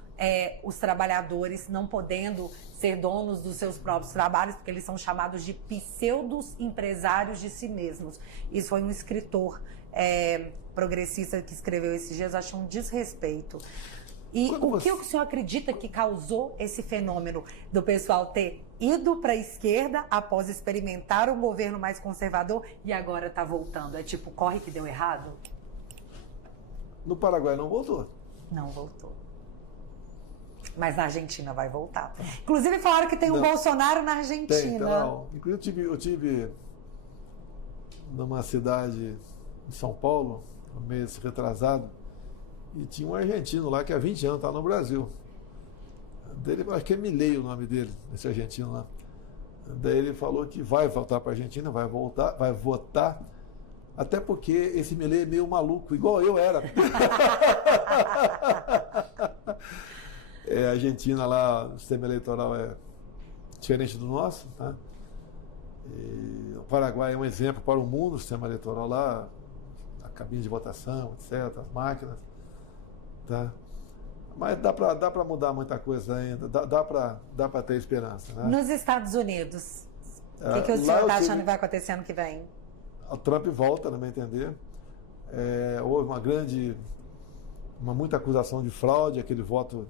os trabalhadores não podendo ser donos dos seus próprios trabalhos, porque eles são chamados de pseudos empresários de si mesmos. Isso foi um escritor progressista que escreveu esses dias, acho um desrespeito. E o que o senhor acredita que causou esse fenômeno do pessoal ter ido para a esquerda após experimentar um governo mais conservador e agora está voltando? É tipo, corre que deu errado? No Paraguai não voltou. Não voltou. Mas na Argentina vai voltar. Inclusive falaram que tem um Bolsonaro na Argentina. Não. Inclusive eu tive numa cidade de São Paulo, no mês retrasado, e tinha um argentino lá que há 20 anos está no Brasil. Dele, acho que é Milei o nome dele, esse argentino lá. Daí ele falou que vai voltar para a Argentina, vai votar, até porque esse Milei é meio maluco, igual eu era. A Argentina lá, o sistema eleitoral é diferente do nosso, tá? E o Paraguai é um exemplo para o mundo, o sistema eleitoral lá, a cabine de votação, etc., as máquinas. Tá? Mas dá para mudar muita coisa ainda, dá para ter esperança. Né? Nos Estados Unidos, o que o senhor está achando que vai acontecer ano que vem? O Trump volta, no meu entender. Houve muita acusação de fraude, aquele voto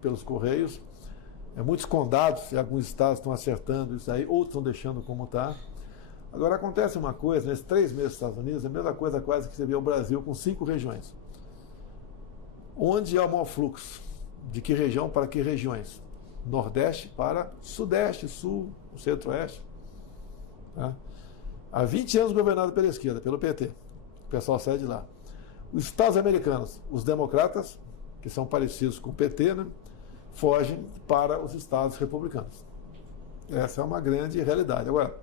pelos Correios. Muitos condados, e alguns estados estão acertando isso aí, outros estão deixando como está. Agora acontece uma coisa, nesses 3 meses dos Estados Unidos, a mesma coisa quase que você vê o Brasil com 5 regiões. Onde há o maior fluxo? De que região para que regiões? Nordeste para Sudeste, Sul, Centro-Oeste. Tá? Há 20 anos governado pela esquerda, pelo PT. O pessoal sai de lá. Os estados americanos, os democratas, que são parecidos com o PT, né, fogem para os estados republicanos. Essa é uma grande realidade. Agora,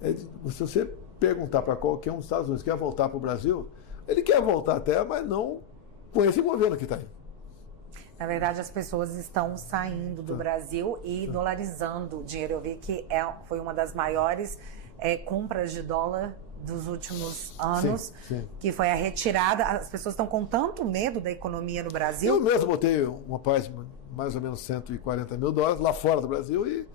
se você perguntar para qualquer um dos Estados Unidos que quer voltar para o Brasil, ele quer voltar até, mas não com esse governo que está aí. Na verdade, as pessoas estão saindo do Brasil e dolarizando o dinheiro. Eu vi que foi uma das maiores compras de dólar dos últimos anos, sim. Que foi a retirada. As pessoas estão com tanto medo da economia no Brasil. Eu mesmo botei uma parte, mais ou menos 140 mil dólares lá fora do Brasil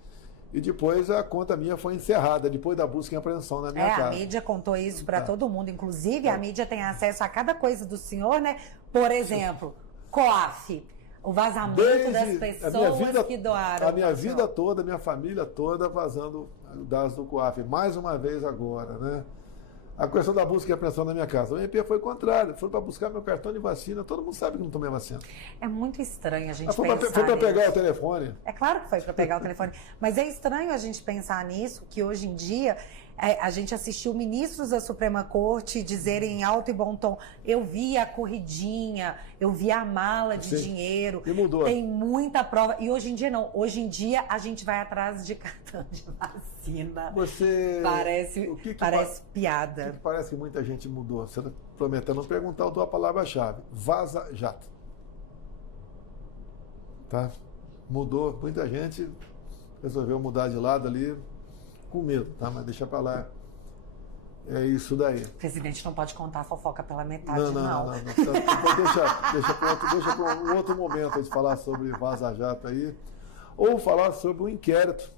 e depois a conta minha foi encerrada, depois da busca e apreensão na minha casa. A mídia contou isso para todo mundo. Inclusive, a mídia tem acesso a cada coisa do senhor, né? Por exemplo, COAF, o vazamento das pessoas que doaram. A minha vida toda, a minha família toda vazando dados do COAF. Mais uma vez agora, né? A questão da busca e apreensão na minha casa. O MP foi o contrário. Foi para buscar meu cartão de vacina. Todo mundo sabe que não tomei vacina. É muito estranho a gente foi pensar Foi para pegar o telefone. É claro que foi para pegar o telefone. Mas é estranho a gente pensar nisso, que hoje em dia a gente assistiu ministros da Suprema Corte dizerem em alto e bom tom: eu vi a corridinha, eu vi a mala de dinheiro. E mudou. Tem muita prova. E hoje em dia não. Hoje em dia a gente vai atrás de cartão de vacina. Parece piada. O que parece que muita gente mudou? Você está prometendo perguntar a palavra-chave. Vaza Jato. Tá? Mudou. Muita gente resolveu mudar de lado ali com medo, tá? Mas deixa pra lá. É isso daí. O presidente não pode contar a fofoca pela metade, não. Deixa para um outro momento de falar sobre Vaza Jato aí. Ou falar sobre um inquérito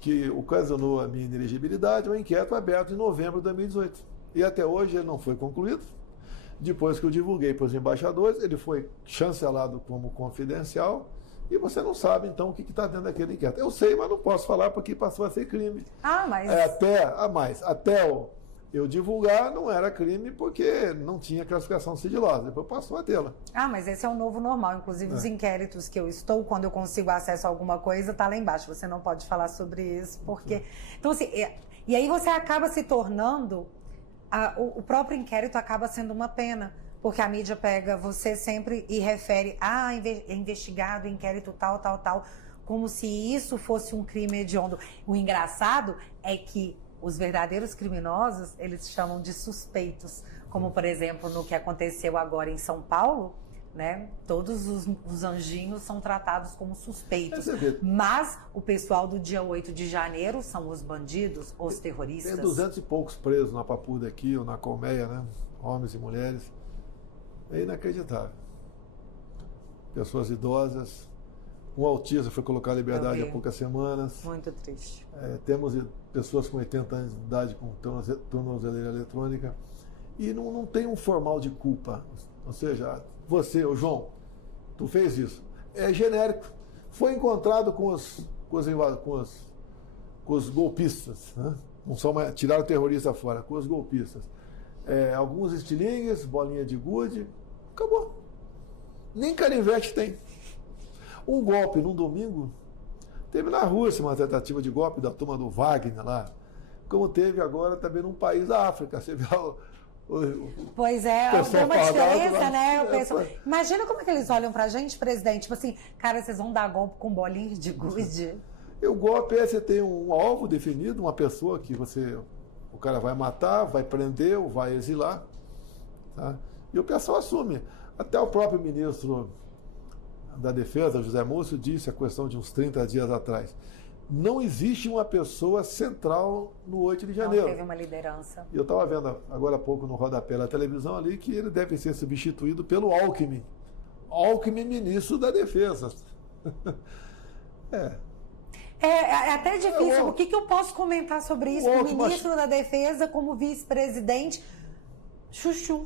que ocasionou a minha inelegibilidade, um inquérito aberto em novembro de 2018. E até hoje ele não foi concluído. Depois que eu divulguei para os embaixadores, ele foi chancelado como confidencial e você não sabe, então, o que está dentro daquele inquérito. Eu sei, mas não posso falar porque passou a ser crime. Mas... Até eu divulgar, não era crime porque não tinha classificação sigilosa. Depois passou a tê-la. Mas esse é o novo normal. Inclusive, os inquéritos que eu estou, quando eu consigo acesso a alguma coisa, tá lá embaixo. Você não pode falar sobre isso, porque... Então, assim, e aí você acaba se tornando... O próprio inquérito acaba sendo uma pena, porque a mídia pega você sempre e refere investigado, inquérito tal, como se isso fosse um crime hediondo. O engraçado é que os verdadeiros criminosos, eles chamam de suspeitos, como, por exemplo, no que aconteceu agora em São Paulo, né? Todos os anjinhos são tratados como suspeitos. Mas o pessoal do dia 8 de janeiro são os bandidos, os terroristas. Tem 200 e poucos presos na Papuda aqui, ou na Colmeia, né? Homens e mulheres. É inacreditável. Pessoas idosas. Um autista foi colocado em liberdade há poucas semanas. Muito triste. Temos pessoas com 80 anos de idade com tornozeleira eletrônica. E não tem um formal de culpa. Ou seja, você, o João, tu fez isso. É genérico. Foi encontrado com os golpistas. Né? Não só tiraram o terrorista fora, com os golpistas. Alguns estilingues, bolinha de gude. Acabou. Nem canivete tem. Um golpe num domingo, teve na Rússia uma tentativa de golpe da turma do Wagner lá, como teve agora também num país da África. Você vê Pois é, tem uma diferença, né? Imagina como é que eles olham pra gente, presidente, tipo assim, cara, vocês vão dar golpe com bolinha de gude? E o golpe você tem um alvo definido, uma pessoa que o cara vai matar, vai prender ou vai exilar, tá? E o pessoal assume. Até o próprio ministro da Defesa, José Múcio, disse a questão de uns 30 dias atrás. Não existe uma pessoa central no 8 de janeiro. Não teve uma liderança. Eu estava vendo agora há pouco no rodapé da televisão ali que ele deve ser substituído pelo Alckmin. Alckmin, ministro da Defesa. É até difícil. O que eu posso comentar sobre isso? O ministro da Defesa como vice-presidente, chuchu.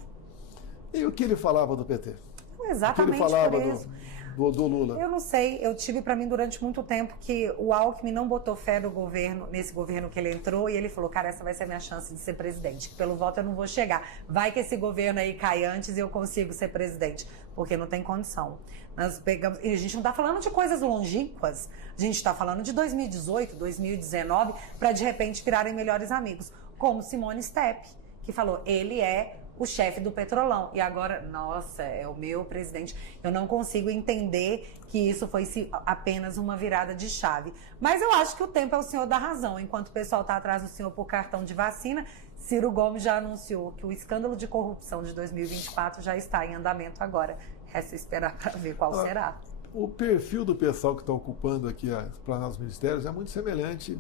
E o que ele falava do PT? Exatamente o que ele falava por isso. Do Lula? Eu não sei, eu tive para mim durante muito tempo que o Alckmin não botou fé no governo, nesse governo que ele entrou, e ele falou, cara, essa vai ser a minha chance de ser presidente, que pelo voto eu não vou chegar. Vai que esse governo aí cai antes e eu consigo ser presidente, porque não tem condição. Nós pegamos, e a gente não está falando de coisas longínquas, a gente está falando de 2018, 2019, para de repente virarem melhores amigos, como Simone Stepp, que falou, ele é o chefe do Petrolão. E agora, nossa, é o meu presidente. Eu não consigo entender que isso foi apenas uma virada de chave. Mas eu acho que o tempo é o senhor da razão. Enquanto o pessoal está atrás do senhor por cartão de vacina, Ciro Gomes já anunciou que o escândalo de corrupção de 2024 já está em andamento agora. Resta esperar para ver qual será. O perfil do pessoal que está ocupando aqui as planadas dos ministérios é muito semelhante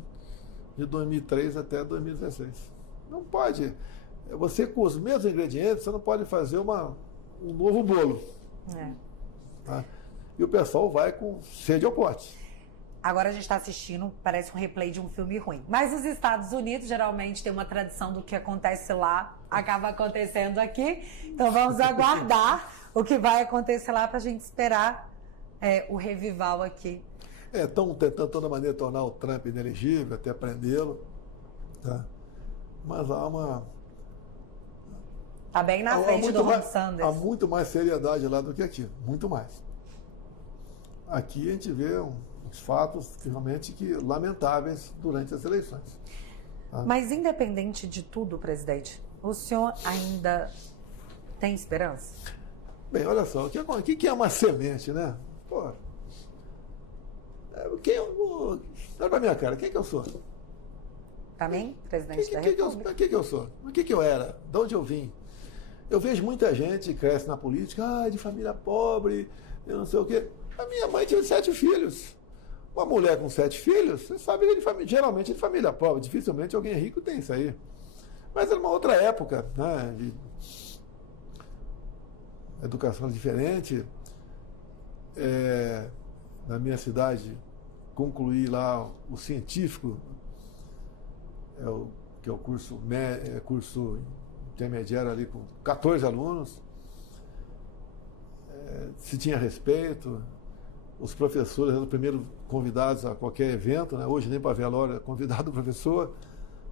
de 2003 até 2016. Não pode... Você, com os mesmos ingredientes, você não pode fazer um novo bolo. Tá? E o pessoal vai com sede ao pote. Agora a gente está assistindo, parece um replay de um filme ruim. Mas os Estados Unidos geralmente tem uma tradição do que acontece lá, acaba acontecendo aqui. Então vamos aguardar o que vai acontecer lá para a gente esperar o revival aqui. Estão tentando de toda maneira tornar o Trump inelegível, até prendê-lo. Tá? Mas há uma... Está bem na frente do Ron Sanders. Há muito mais seriedade lá do que aqui, muito mais. Aqui a gente vê uns fatos realmente lamentáveis durante as eleições. Tá? Mas independente de tudo, presidente, o senhor ainda tem esperança? Bem, olha só, o que é uma semente, né? Pô, olha pra minha cara, quem que eu sou? Para mim, presidente da República? Quem que eu sou? O que eu era? De onde eu vim? Eu vejo muita gente que cresce na política, de família pobre, eu não sei o quê. A minha mãe tinha 7 filhos. Uma mulher com 7 filhos, você sabe que geralmente é de família pobre, dificilmente alguém rico tem isso aí. Mas era uma outra época, né? De educação diferente. Na minha cidade, concluí lá o científico, que é o curso intermediário ali com 14 alunos, se tinha respeito, os professores eram os primeiros convidados a qualquer evento, né? Hoje nem para velório é convidado do professor.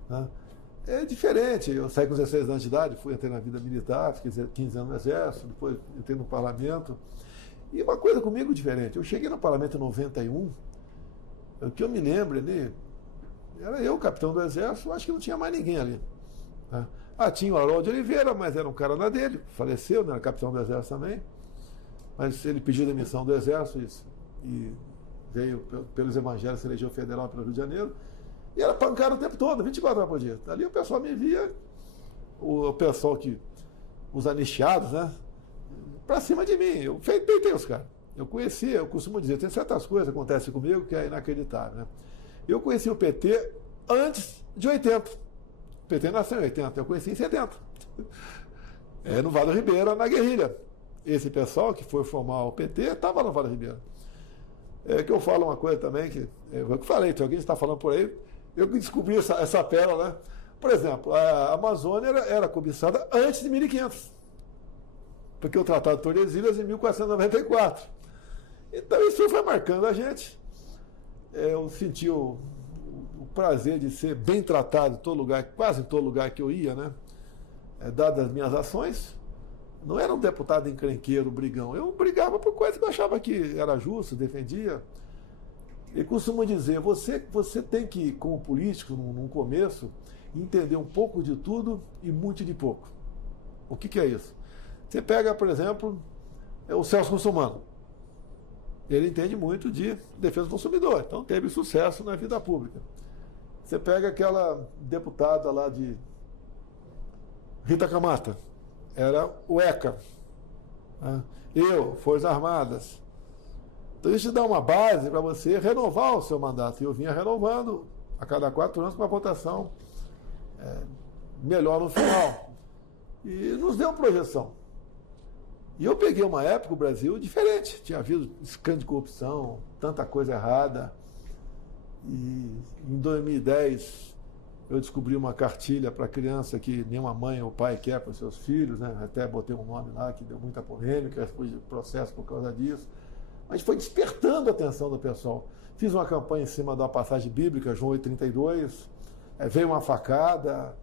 Né? É diferente. Eu saí com 16 anos de idade, entrei na vida militar, fiquei 15 anos no Exército, depois entrei no Parlamento. E uma coisa comigo diferente. Eu cheguei no Parlamento em 91, o que eu me lembro ali, era eu, capitão do Exército, acho que não tinha mais ninguém ali. Né? Tinha o Harold de Oliveira, mas era um cara na dele, faleceu, né? Era capitão do Exército também. Mas ele pediu demissão do Exército e veio pelos evangelhos, se elegeu federal pelo Rio de Janeiro, e era pancada o tempo todo, 24 horas por dia. Ali o pessoal me via, o pessoal os anistiados, né, pra cima de mim. Eu peitei os caras. Eu conhecia, eu costumo dizer, tem certas coisas que acontecem comigo que é inacreditável, né. Eu conheci o PT antes de 80. O PT nasceu em 80, eu conheci em 70. No Vale do Ribeira, na guerrilha. Esse pessoal que foi formar o PT estava no Vale do Ribeira. É que eu falo uma coisa também, que eu falei, tem alguém que está falando por aí, eu descobri essa pérola, né? Por exemplo, a Amazônia era cobiçada antes de 1500, porque o Tratado de Tordesilhas em 1494. Então isso foi marcando a gente. Eu senti o prazer de ser bem tratado em todo lugar, quase em todo lugar que eu ia, né? Dadas as minhas ações. Não era um deputado encrenqueiro, brigão. Eu brigava por coisas que eu achava que era justo, defendia. E costumo dizer, você tem que, como político, num começo, entender um pouco de tudo e muito de pouco. O que é isso? Você pega, por exemplo, o Celso Russomano. Ele entende muito de defesa do consumidor, então teve sucesso na vida pública. Você pega aquela deputada lá de Rita Camata, era o ECA. Né? Forças Armadas. Então isso dá uma base para você renovar o seu mandato. E eu vinha renovando a cada 4 anos com uma votação melhor no final. E nos deu projeção. E eu peguei uma época, o Brasil, diferente. Tinha havido escândalo de corrupção, tanta coisa errada. E em 2010 eu descobri uma cartilha para criança que nenhuma mãe ou pai quer para os seus filhos, né? Até botei um nome lá que deu muita polêmica, depois de processo por causa disso. Mas foi despertando a atenção do pessoal. Fiz uma campanha em cima da passagem bíblica, João 8,32, veio uma facada,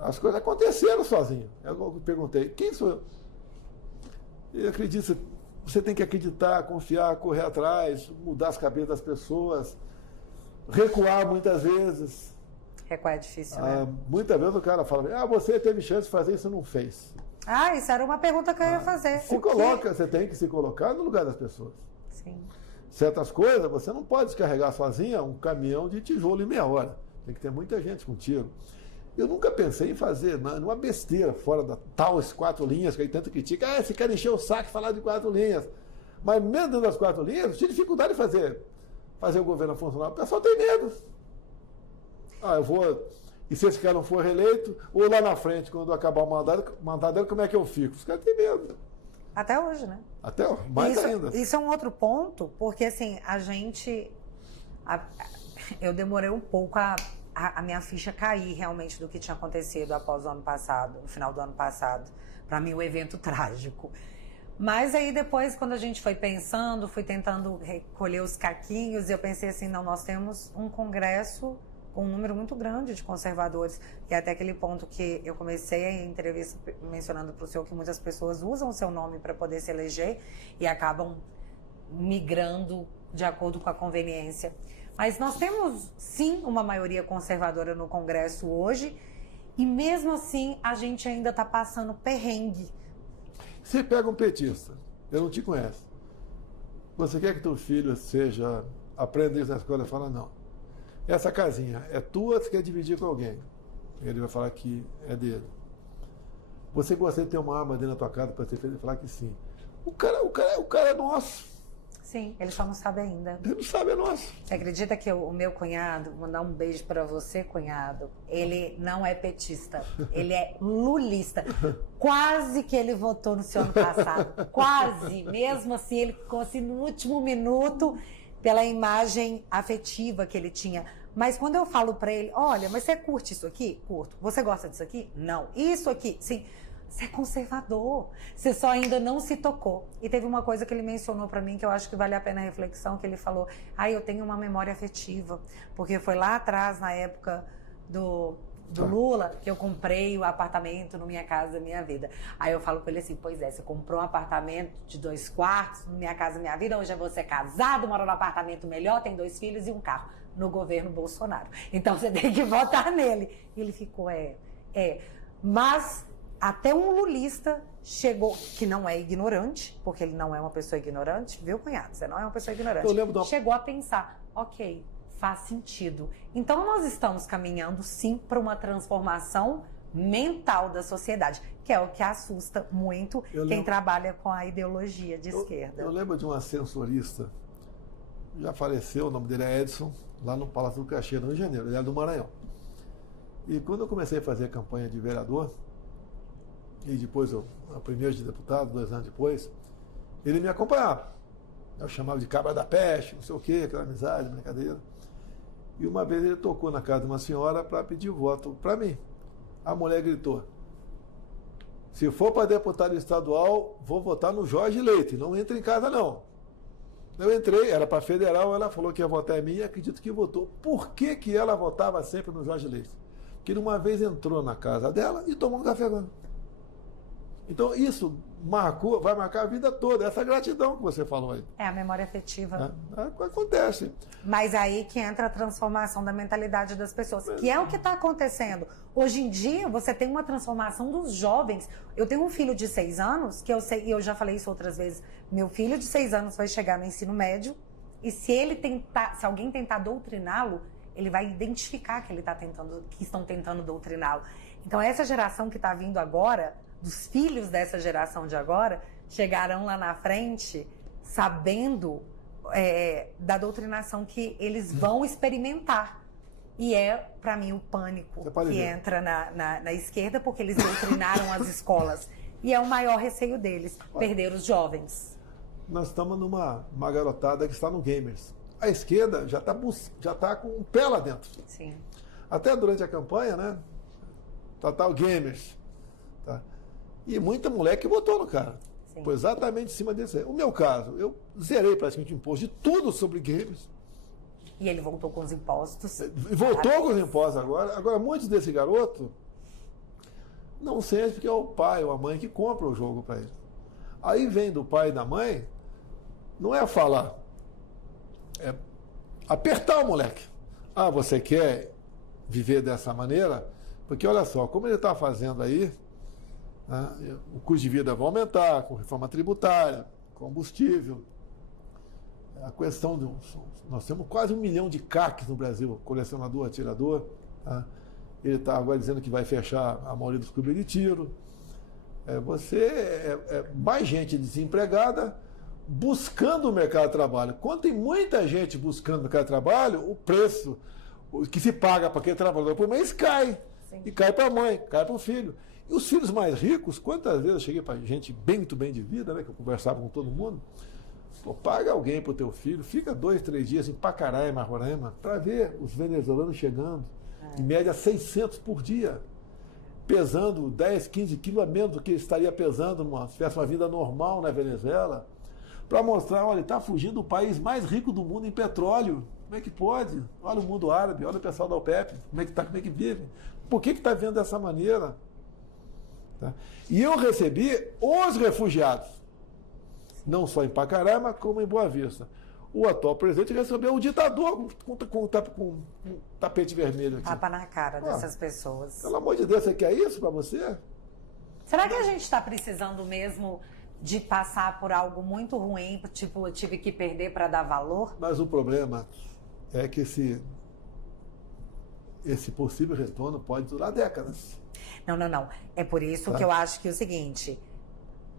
as coisas aconteceram sozinho. Eu perguntei, quem sou eu? Eu acredito, você tem que acreditar, confiar, correr atrás, mudar as cabeças das pessoas, recuar muitas vezes. Recuar é difícil, né? Muitas vezes o cara fala, você teve chance de fazer isso e não fez. Isso era uma pergunta que eu ia fazer. Você tem que se colocar no lugar das pessoas. Sim. Certas coisas, você não pode descarregar sozinha um caminhão de tijolo em meia hora. Tem que ter muita gente contigo. Eu nunca pensei em fazer uma besteira fora da tais 4 linhas que aí tanto critica. Você quer encher o saco e falar de 4 linhas. Mas mesmo dentro das 4 linhas, eu tinha dificuldade de fazer o governo funcionar. O pessoal tem medo. Eu vou... E se esse cara não for reeleito, ou lá na frente, quando acabar o mandato dele, como é que eu fico? Os caras têm medo. Até hoje, né? Até hoje, mais ainda. Isso é um outro ponto, porque assim, eu demorei um pouco a minha ficha cair realmente do que tinha acontecido após o ano passado, no final do ano passado. Para mim, o evento trágico. Mas aí depois, quando a gente foi pensando, fui tentando recolher os caquinhos, eu pensei assim, não, nós temos um congresso com um número muito grande de conservadores, e até aquele ponto que eu comecei a entrevista mencionando para o senhor que muitas pessoas usam o seu nome para poder se eleger e acabam migrando de acordo com a conveniência. Mas nós temos, sim, uma maioria conservadora no Congresso hoje, e mesmo assim a gente ainda está passando perrengue. Você pega um petista, eu não te conheço. Você quer que teu filho aprenda isso na escola? Fala, não. Essa casinha é tua, você quer dividir com alguém? Ele vai falar que é dele. Você gostaria de ter uma arma dentro da tua casa para ser feliz? Ele vai falar que sim. O cara é nosso. Sim, ele só não sabe ainda. Ele não sabe, é nosso. Você acredita que o meu cunhado, vou mandar um beijo para você, cunhado, ele não é petista, ele é lulista. Quase que ele votou no seu ano passado. Quase. Mesmo assim, ele conseguiu no último minuto, pela imagem afetiva que ele tinha. Mas quando eu falo para ele, olha, mas você curte isso aqui? Curto. Você gosta disso aqui? Não. Isso aqui? Sim. Você é conservador. Você só ainda não se tocou. E teve uma coisa que ele mencionou pra mim que eu acho que vale a pena a reflexão, que ele falou, eu tenho uma memória afetiva, porque foi lá atrás, na época do Lula, que eu comprei o apartamento no Minha Casa Minha Vida. Aí eu falo com ele assim, pois é, você comprou um apartamento de 2 quartos, no Minha Casa Minha Vida, hoje é você casado, mora num apartamento melhor, tem 2 filhos e um carro, no governo Bolsonaro. Então você tem que votar nele. E ele ficou, mas até um lulista chegou, que não é ignorante, porque ele não é uma pessoa ignorante, viu, cunhado? Você não é uma pessoa ignorante. Chegou a pensar, ok, faz sentido. Então nós estamos caminhando, sim, para uma transformação mental da sociedade, que é o que assusta muito quem trabalha com a ideologia de esquerda. Eu lembro de um ascensorista, já faleceu, o nome dele é Edson, lá no Palácio do Caxias, no Rio de Janeiro, ele é do Maranhão. E quando eu comecei a fazer a campanha de vereador, e depois a primeira de deputado, 2 anos depois, ele me acompanhava. Eu chamava de cabra da peste, não sei o quê, aquela amizade, brincadeira. E uma vez ele tocou na casa de uma senhora para pedir voto para mim. A mulher gritou, se for para deputado estadual, vou votar no Jorge Leite, não entra em casa não. Eu entrei, era para federal, ela falou que ia votar em mim e acredito que votou. Por que ela votava sempre no Jorge Leite? Porque ele uma vez entrou na casa dela e tomou um café com ela. Então isso vai marcar a vida toda, essa gratidão que você falou aí. É a memória afetiva. Acontece. Mas aí que entra a transformação da mentalidade das pessoas, que é o que está acontecendo. Hoje em dia, você tem uma transformação dos jovens. Eu tenho um filho de 6 anos, que eu sei, e eu já falei isso outras vezes, meu filho de 6 anos vai chegar no ensino médio, e se alguém tentar doutriná-lo, ele vai identificar que estão tentando doutriná-lo. Então essa geração que está vindo agora, dos filhos dessa geração de agora, chegarão lá na frente sabendo da doutrinação que eles vão experimentar. E para mim, o pânico que entra na esquerda, porque eles doutrinaram as escolas. E é o maior receio deles, perder os jovens. Nós estamos numa garotada que está no Gamers. A esquerda já está com um pé lá dentro. Sim. Até durante a campanha, né? Tá o Gamers. Tá? E muita moleque votou no cara. Sim. Foi exatamente em cima desse. O meu caso, eu zerei praticamente o imposto de tudo sobre games. E ele voltou com os impostos. Voltou com os impostos agora. Agora, muitos desse garoto não sentem porque é o pai ou a mãe que compra o jogo para ele. Aí vem do pai e da mãe, não é falar, é apertar o moleque. Você quer viver dessa maneira? Porque olha só, como ele está fazendo aí, né, o custo de vida vai aumentar com reforma tributária, combustível. A questão nós temos quase 1 milhão de CACs no Brasil, colecionador, atirador. Tá? Ele está agora dizendo que vai fechar a maioria dos clubes de tiro. Mais gente desempregada buscando o mercado de trabalho. Quando tem muita gente buscando o mercado de trabalho, o preço que se paga para aquele trabalhador por mês cai. Sim. E cai para a mãe, cai para o filho. E os filhos mais ricos, quantas vezes eu cheguei para gente muito bem de vida, né, que eu conversava com todo mundo, paga alguém para o teu filho, fica 2, 3 dias em Pacaraima, Roraima, para ver os venezuelanos chegando, em média 600 por dia, pesando 10, 15 quilos a menos do que estaria pesando se tivesse uma vida normal na Venezuela, para mostrar, olha, ele está fugindo do país mais rico do mundo em petróleo. Como é que pode? Olha o mundo árabe, olha o pessoal da OPEP, como é que vive? Por que está vendo dessa maneira? Tá? E eu recebi os refugiados, não só em Pacaraima, como em Boa Vista. O atual presidente recebeu um ditador com tapete vermelho aqui. Tapa na cara dessas pessoas. Pelo amor de Deus, você quer isso para você? Será que a gente está precisando mesmo de passar por algo muito ruim, tipo, eu tive que perder para dar valor? Mas o problema é que esse possível retorno pode durar décadas. Não. É por isso que eu acho que é o seguinte,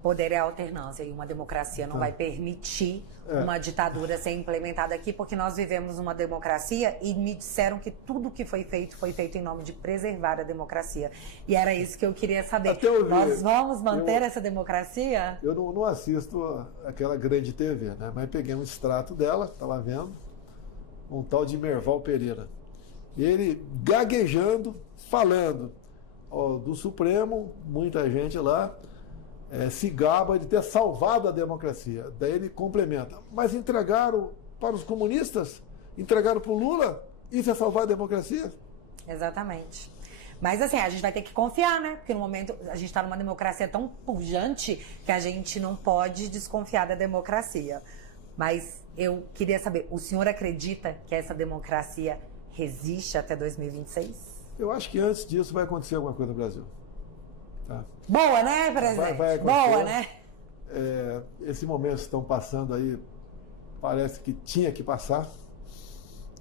poder é alternância e uma democracia não vai permitir uma ditadura ser implementada aqui, porque nós vivemos uma democracia e me disseram que tudo que foi feito em nome de preservar a democracia. E era isso que eu queria saber. Nós vamos manter essa democracia? Eu não assisto aquela grande TV, né? Mas peguei um extrato dela, estava vendo, um tal de Merval Pereira. Ele gaguejando, falando do Supremo, muita gente lá se gaba de ter salvado a democracia. Daí ele complementa. Mas entregaram para os comunistas? Entregaram para o Lula? Isso é salvar a democracia? Exatamente. Mas assim, a gente vai ter que confiar, né? Porque no momento a gente está numa democracia tão pujante que a gente não pode desconfiar da democracia. Mas eu queria saber, o senhor acredita que essa democracia resiste até 2026? Eu acho que antes disso vai acontecer alguma coisa no Brasil. Tá? Boa, né, presidente? Vai Boa, né? Esse momento que estão passando aí, parece que tinha que passar.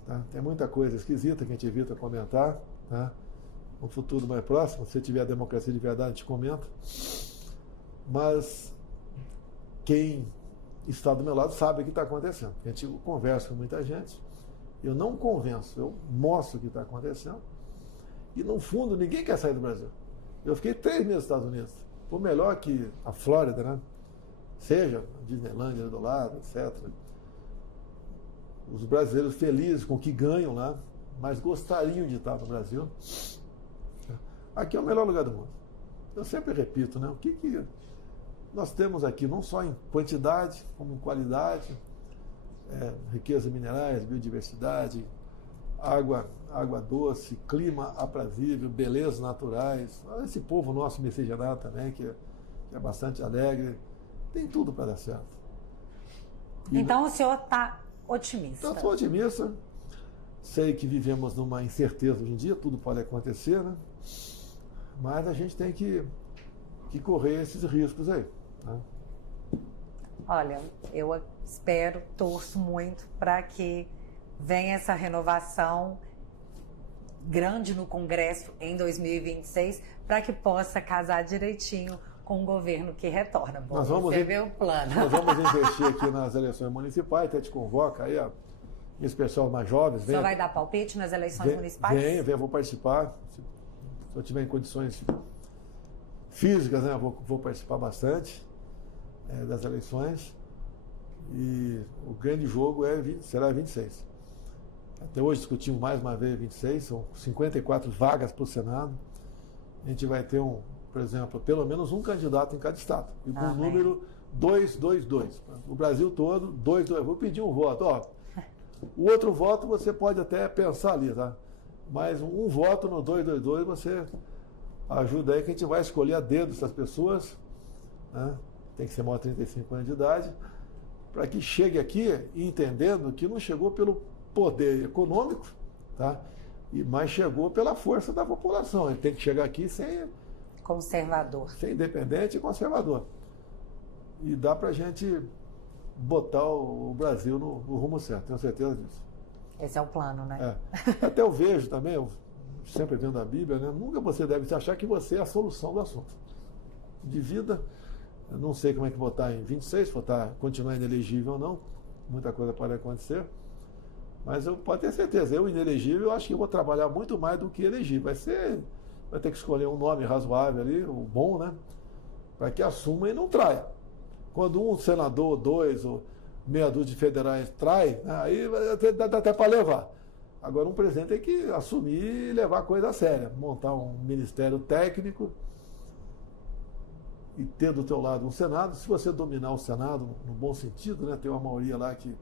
Tá? Tem muita coisa esquisita que a gente evita comentar. Tá? No futuro mais próximo, se tiver a democracia de verdade, a gente comenta. Mas quem está do meu lado sabe o que está acontecendo. A gente conversa com muita gente. Eu não convenço, eu mostro o que está acontecendo. E, no fundo, ninguém quer sair do Brasil. Eu fiquei 3 meses nos Estados Unidos. Por melhor que a Flórida, né? Seja a Disneylândia do lado, etc. Os brasileiros felizes com o que ganham lá, mas gostariam de estar no Brasil. Aqui é o melhor lugar do mundo. Eu sempre repito, né? O que nós temos aqui, não só em quantidade, como em qualidade, riqueza minerais, biodiversidade, água doce, clima aprazível, belezas naturais. Esse povo nosso miscigenado também, que é bastante alegre, tem tudo para dar certo. Então o senhor está otimista? Eu estou otimista. Sei que vivemos numa incerteza hoje em dia, tudo pode acontecer, né? Mas a gente tem que correr esses riscos aí. Né? Olha, eu espero, torço muito para que venha essa renovação grande no Congresso em 2026, para que possa casar direitinho com o governo que retorna. Bom, você vê o plano. Nós vamos investir aqui nas eleições municipais, até te convoca aí, esse pessoal mais jovens. Você vai dar palpite nas eleições municipais? Vou participar. Se eu tiver em condições físicas, né, vou participar bastante das eleições. E o grande jogo será 26. Até hoje discutimos mais uma vez 26, são 54 vagas para o Senado. A gente vai ter, por exemplo, pelo menos um candidato em cada estado. E com o número 222. O Brasil todo, 222. Vou pedir um voto. O outro voto você pode até pensar ali, tá? Mas um voto no 222 você ajuda aí que a gente vai escolher a dedo essas pessoas, né? Tem que ser maior de 35 anos de idade, para que chegue aqui entendendo que não chegou pelo poder econômico, tá? Mas chegou pela força da população. Ele tem que chegar aqui sem conservador, sem independente e conservador. E dá para a gente botar o Brasil no rumo certo, tenho certeza disso. Esse é o plano, né? Até eu vejo também, eu sempre vendo a Bíblia, né? Nunca você deve achar que você é a solução do assunto. De vida, eu não sei como é que votar em 26, se votar, continuar inelegível ou não, muita coisa pode acontecer, mas eu pode ter certeza, eu inelegível, eu acho que eu vou trabalhar muito mais do que elegível. Vai ter que escolher um nome razoável ali, o bom, né? Para que assuma e não traia. Quando um senador, 2 ou meia dúzia de federais trai, aí dá até para levar. Agora um presidente tem que assumir e levar a coisa a séria, montar um ministério técnico e ter do teu lado um Senado. Se você dominar o Senado, no bom sentido, né, ter uma maioria lá que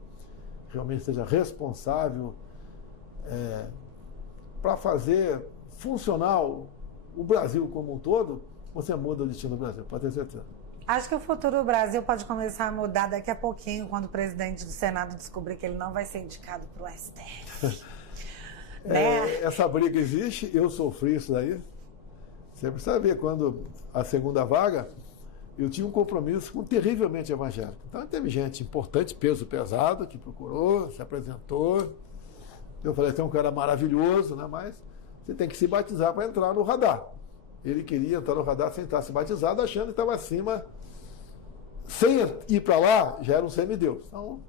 realmente seja responsável para fazer funcionar o Brasil como um todo, você muda o destino do Brasil, pode ter certeza. Acho que o futuro do Brasil pode começar a mudar daqui a pouquinho, quando o presidente do Senado descobrir que ele não vai ser indicado para o STF. Essa briga existe, eu sofri isso daí. Você precisa ver, quando a segunda vaga, eu tinha um compromisso terrivelmente evangélico. Então teve gente importante, peso pesado, que procurou, se apresentou. Eu falei, tem um cara maravilhoso, né? Mas você tem que se batizar para entrar no radar. Ele queria entrar no radar sem estar se batizado, achando que estava acima. Sem ir para lá, já era um semideus. Então,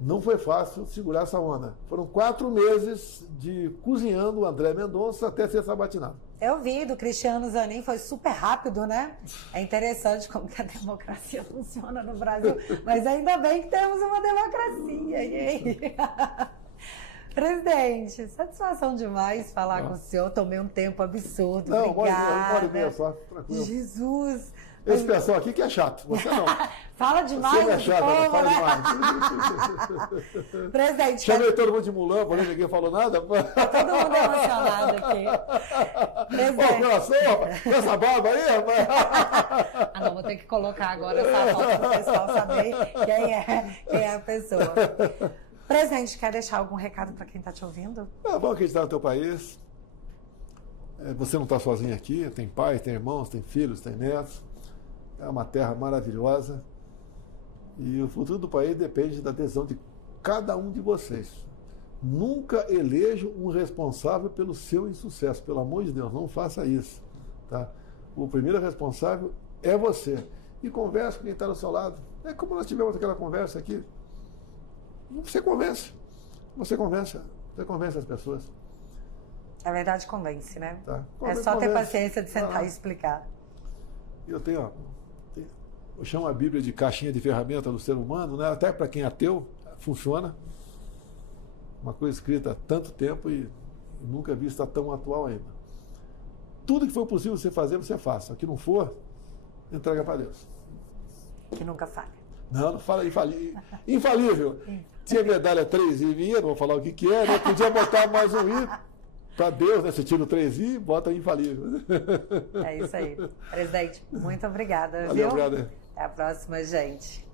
não foi fácil segurar essa onda. Foram 4 meses de cozinhando o André Mendonça até ser sabatinado. Eu vi, do Cristiano Zanin, foi super rápido, né? É interessante como que a democracia funciona no Brasil. Mas ainda bem que temos uma democracia. E aí? Presidente, satisfação demais falar com o senhor. Tomei um tempo absurdo. Não, obrigada. uma hora e meia só, tranquilo. Jesus. Esse pessoal aqui que é chato, você não. Fala demais, Você não é chato, povo, fala né? demais. Presidente, Chamei todo mundo de mulão, ninguém falou nada. tá todo mundo emocionado aqui. Ô, Presidente. coração, com essa barba aí, rapaz. Ah, não, vou ter que colocar agora essa foto para o pessoal saber quem é a pessoa. Presidente, quer deixar algum recado para quem está te ouvindo? Vamos acreditar no teu país. Você não está sozinho aqui, tem pais, tem irmãos, tem filhos, tem netos. É uma terra maravilhosa. E o futuro do país depende da decisão de cada um de vocês. Nunca eleja um responsável pelo seu insucesso. Pelo amor de Deus, não faça isso. Tá? O primeiro responsável é você. E converse com quem está do seu lado. É como nós tivemos aquela conversa aqui. Você convence. Você convence as pessoas. A verdade convence, né? Tá. É só ter paciência de sentar e explicar. Eu chamo a Bíblia de caixinha de ferramenta do ser humano, né? Até para quem é ateu, funciona. Uma coisa escrita há tanto tempo e nunca vista tão atual ainda. Tudo que for possível você fazer, você faça. O que não for, entrega para Deus. Que nunca falha. Não fala infalível. Tinha medalha 3i, não vou falar o que é, né? Podia botar mais um i para Deus, né? Você tira o 3i, bota infalível. É isso aí. Presidente, muito obrigada. Valeu, viu? brother. Até a próxima, gente.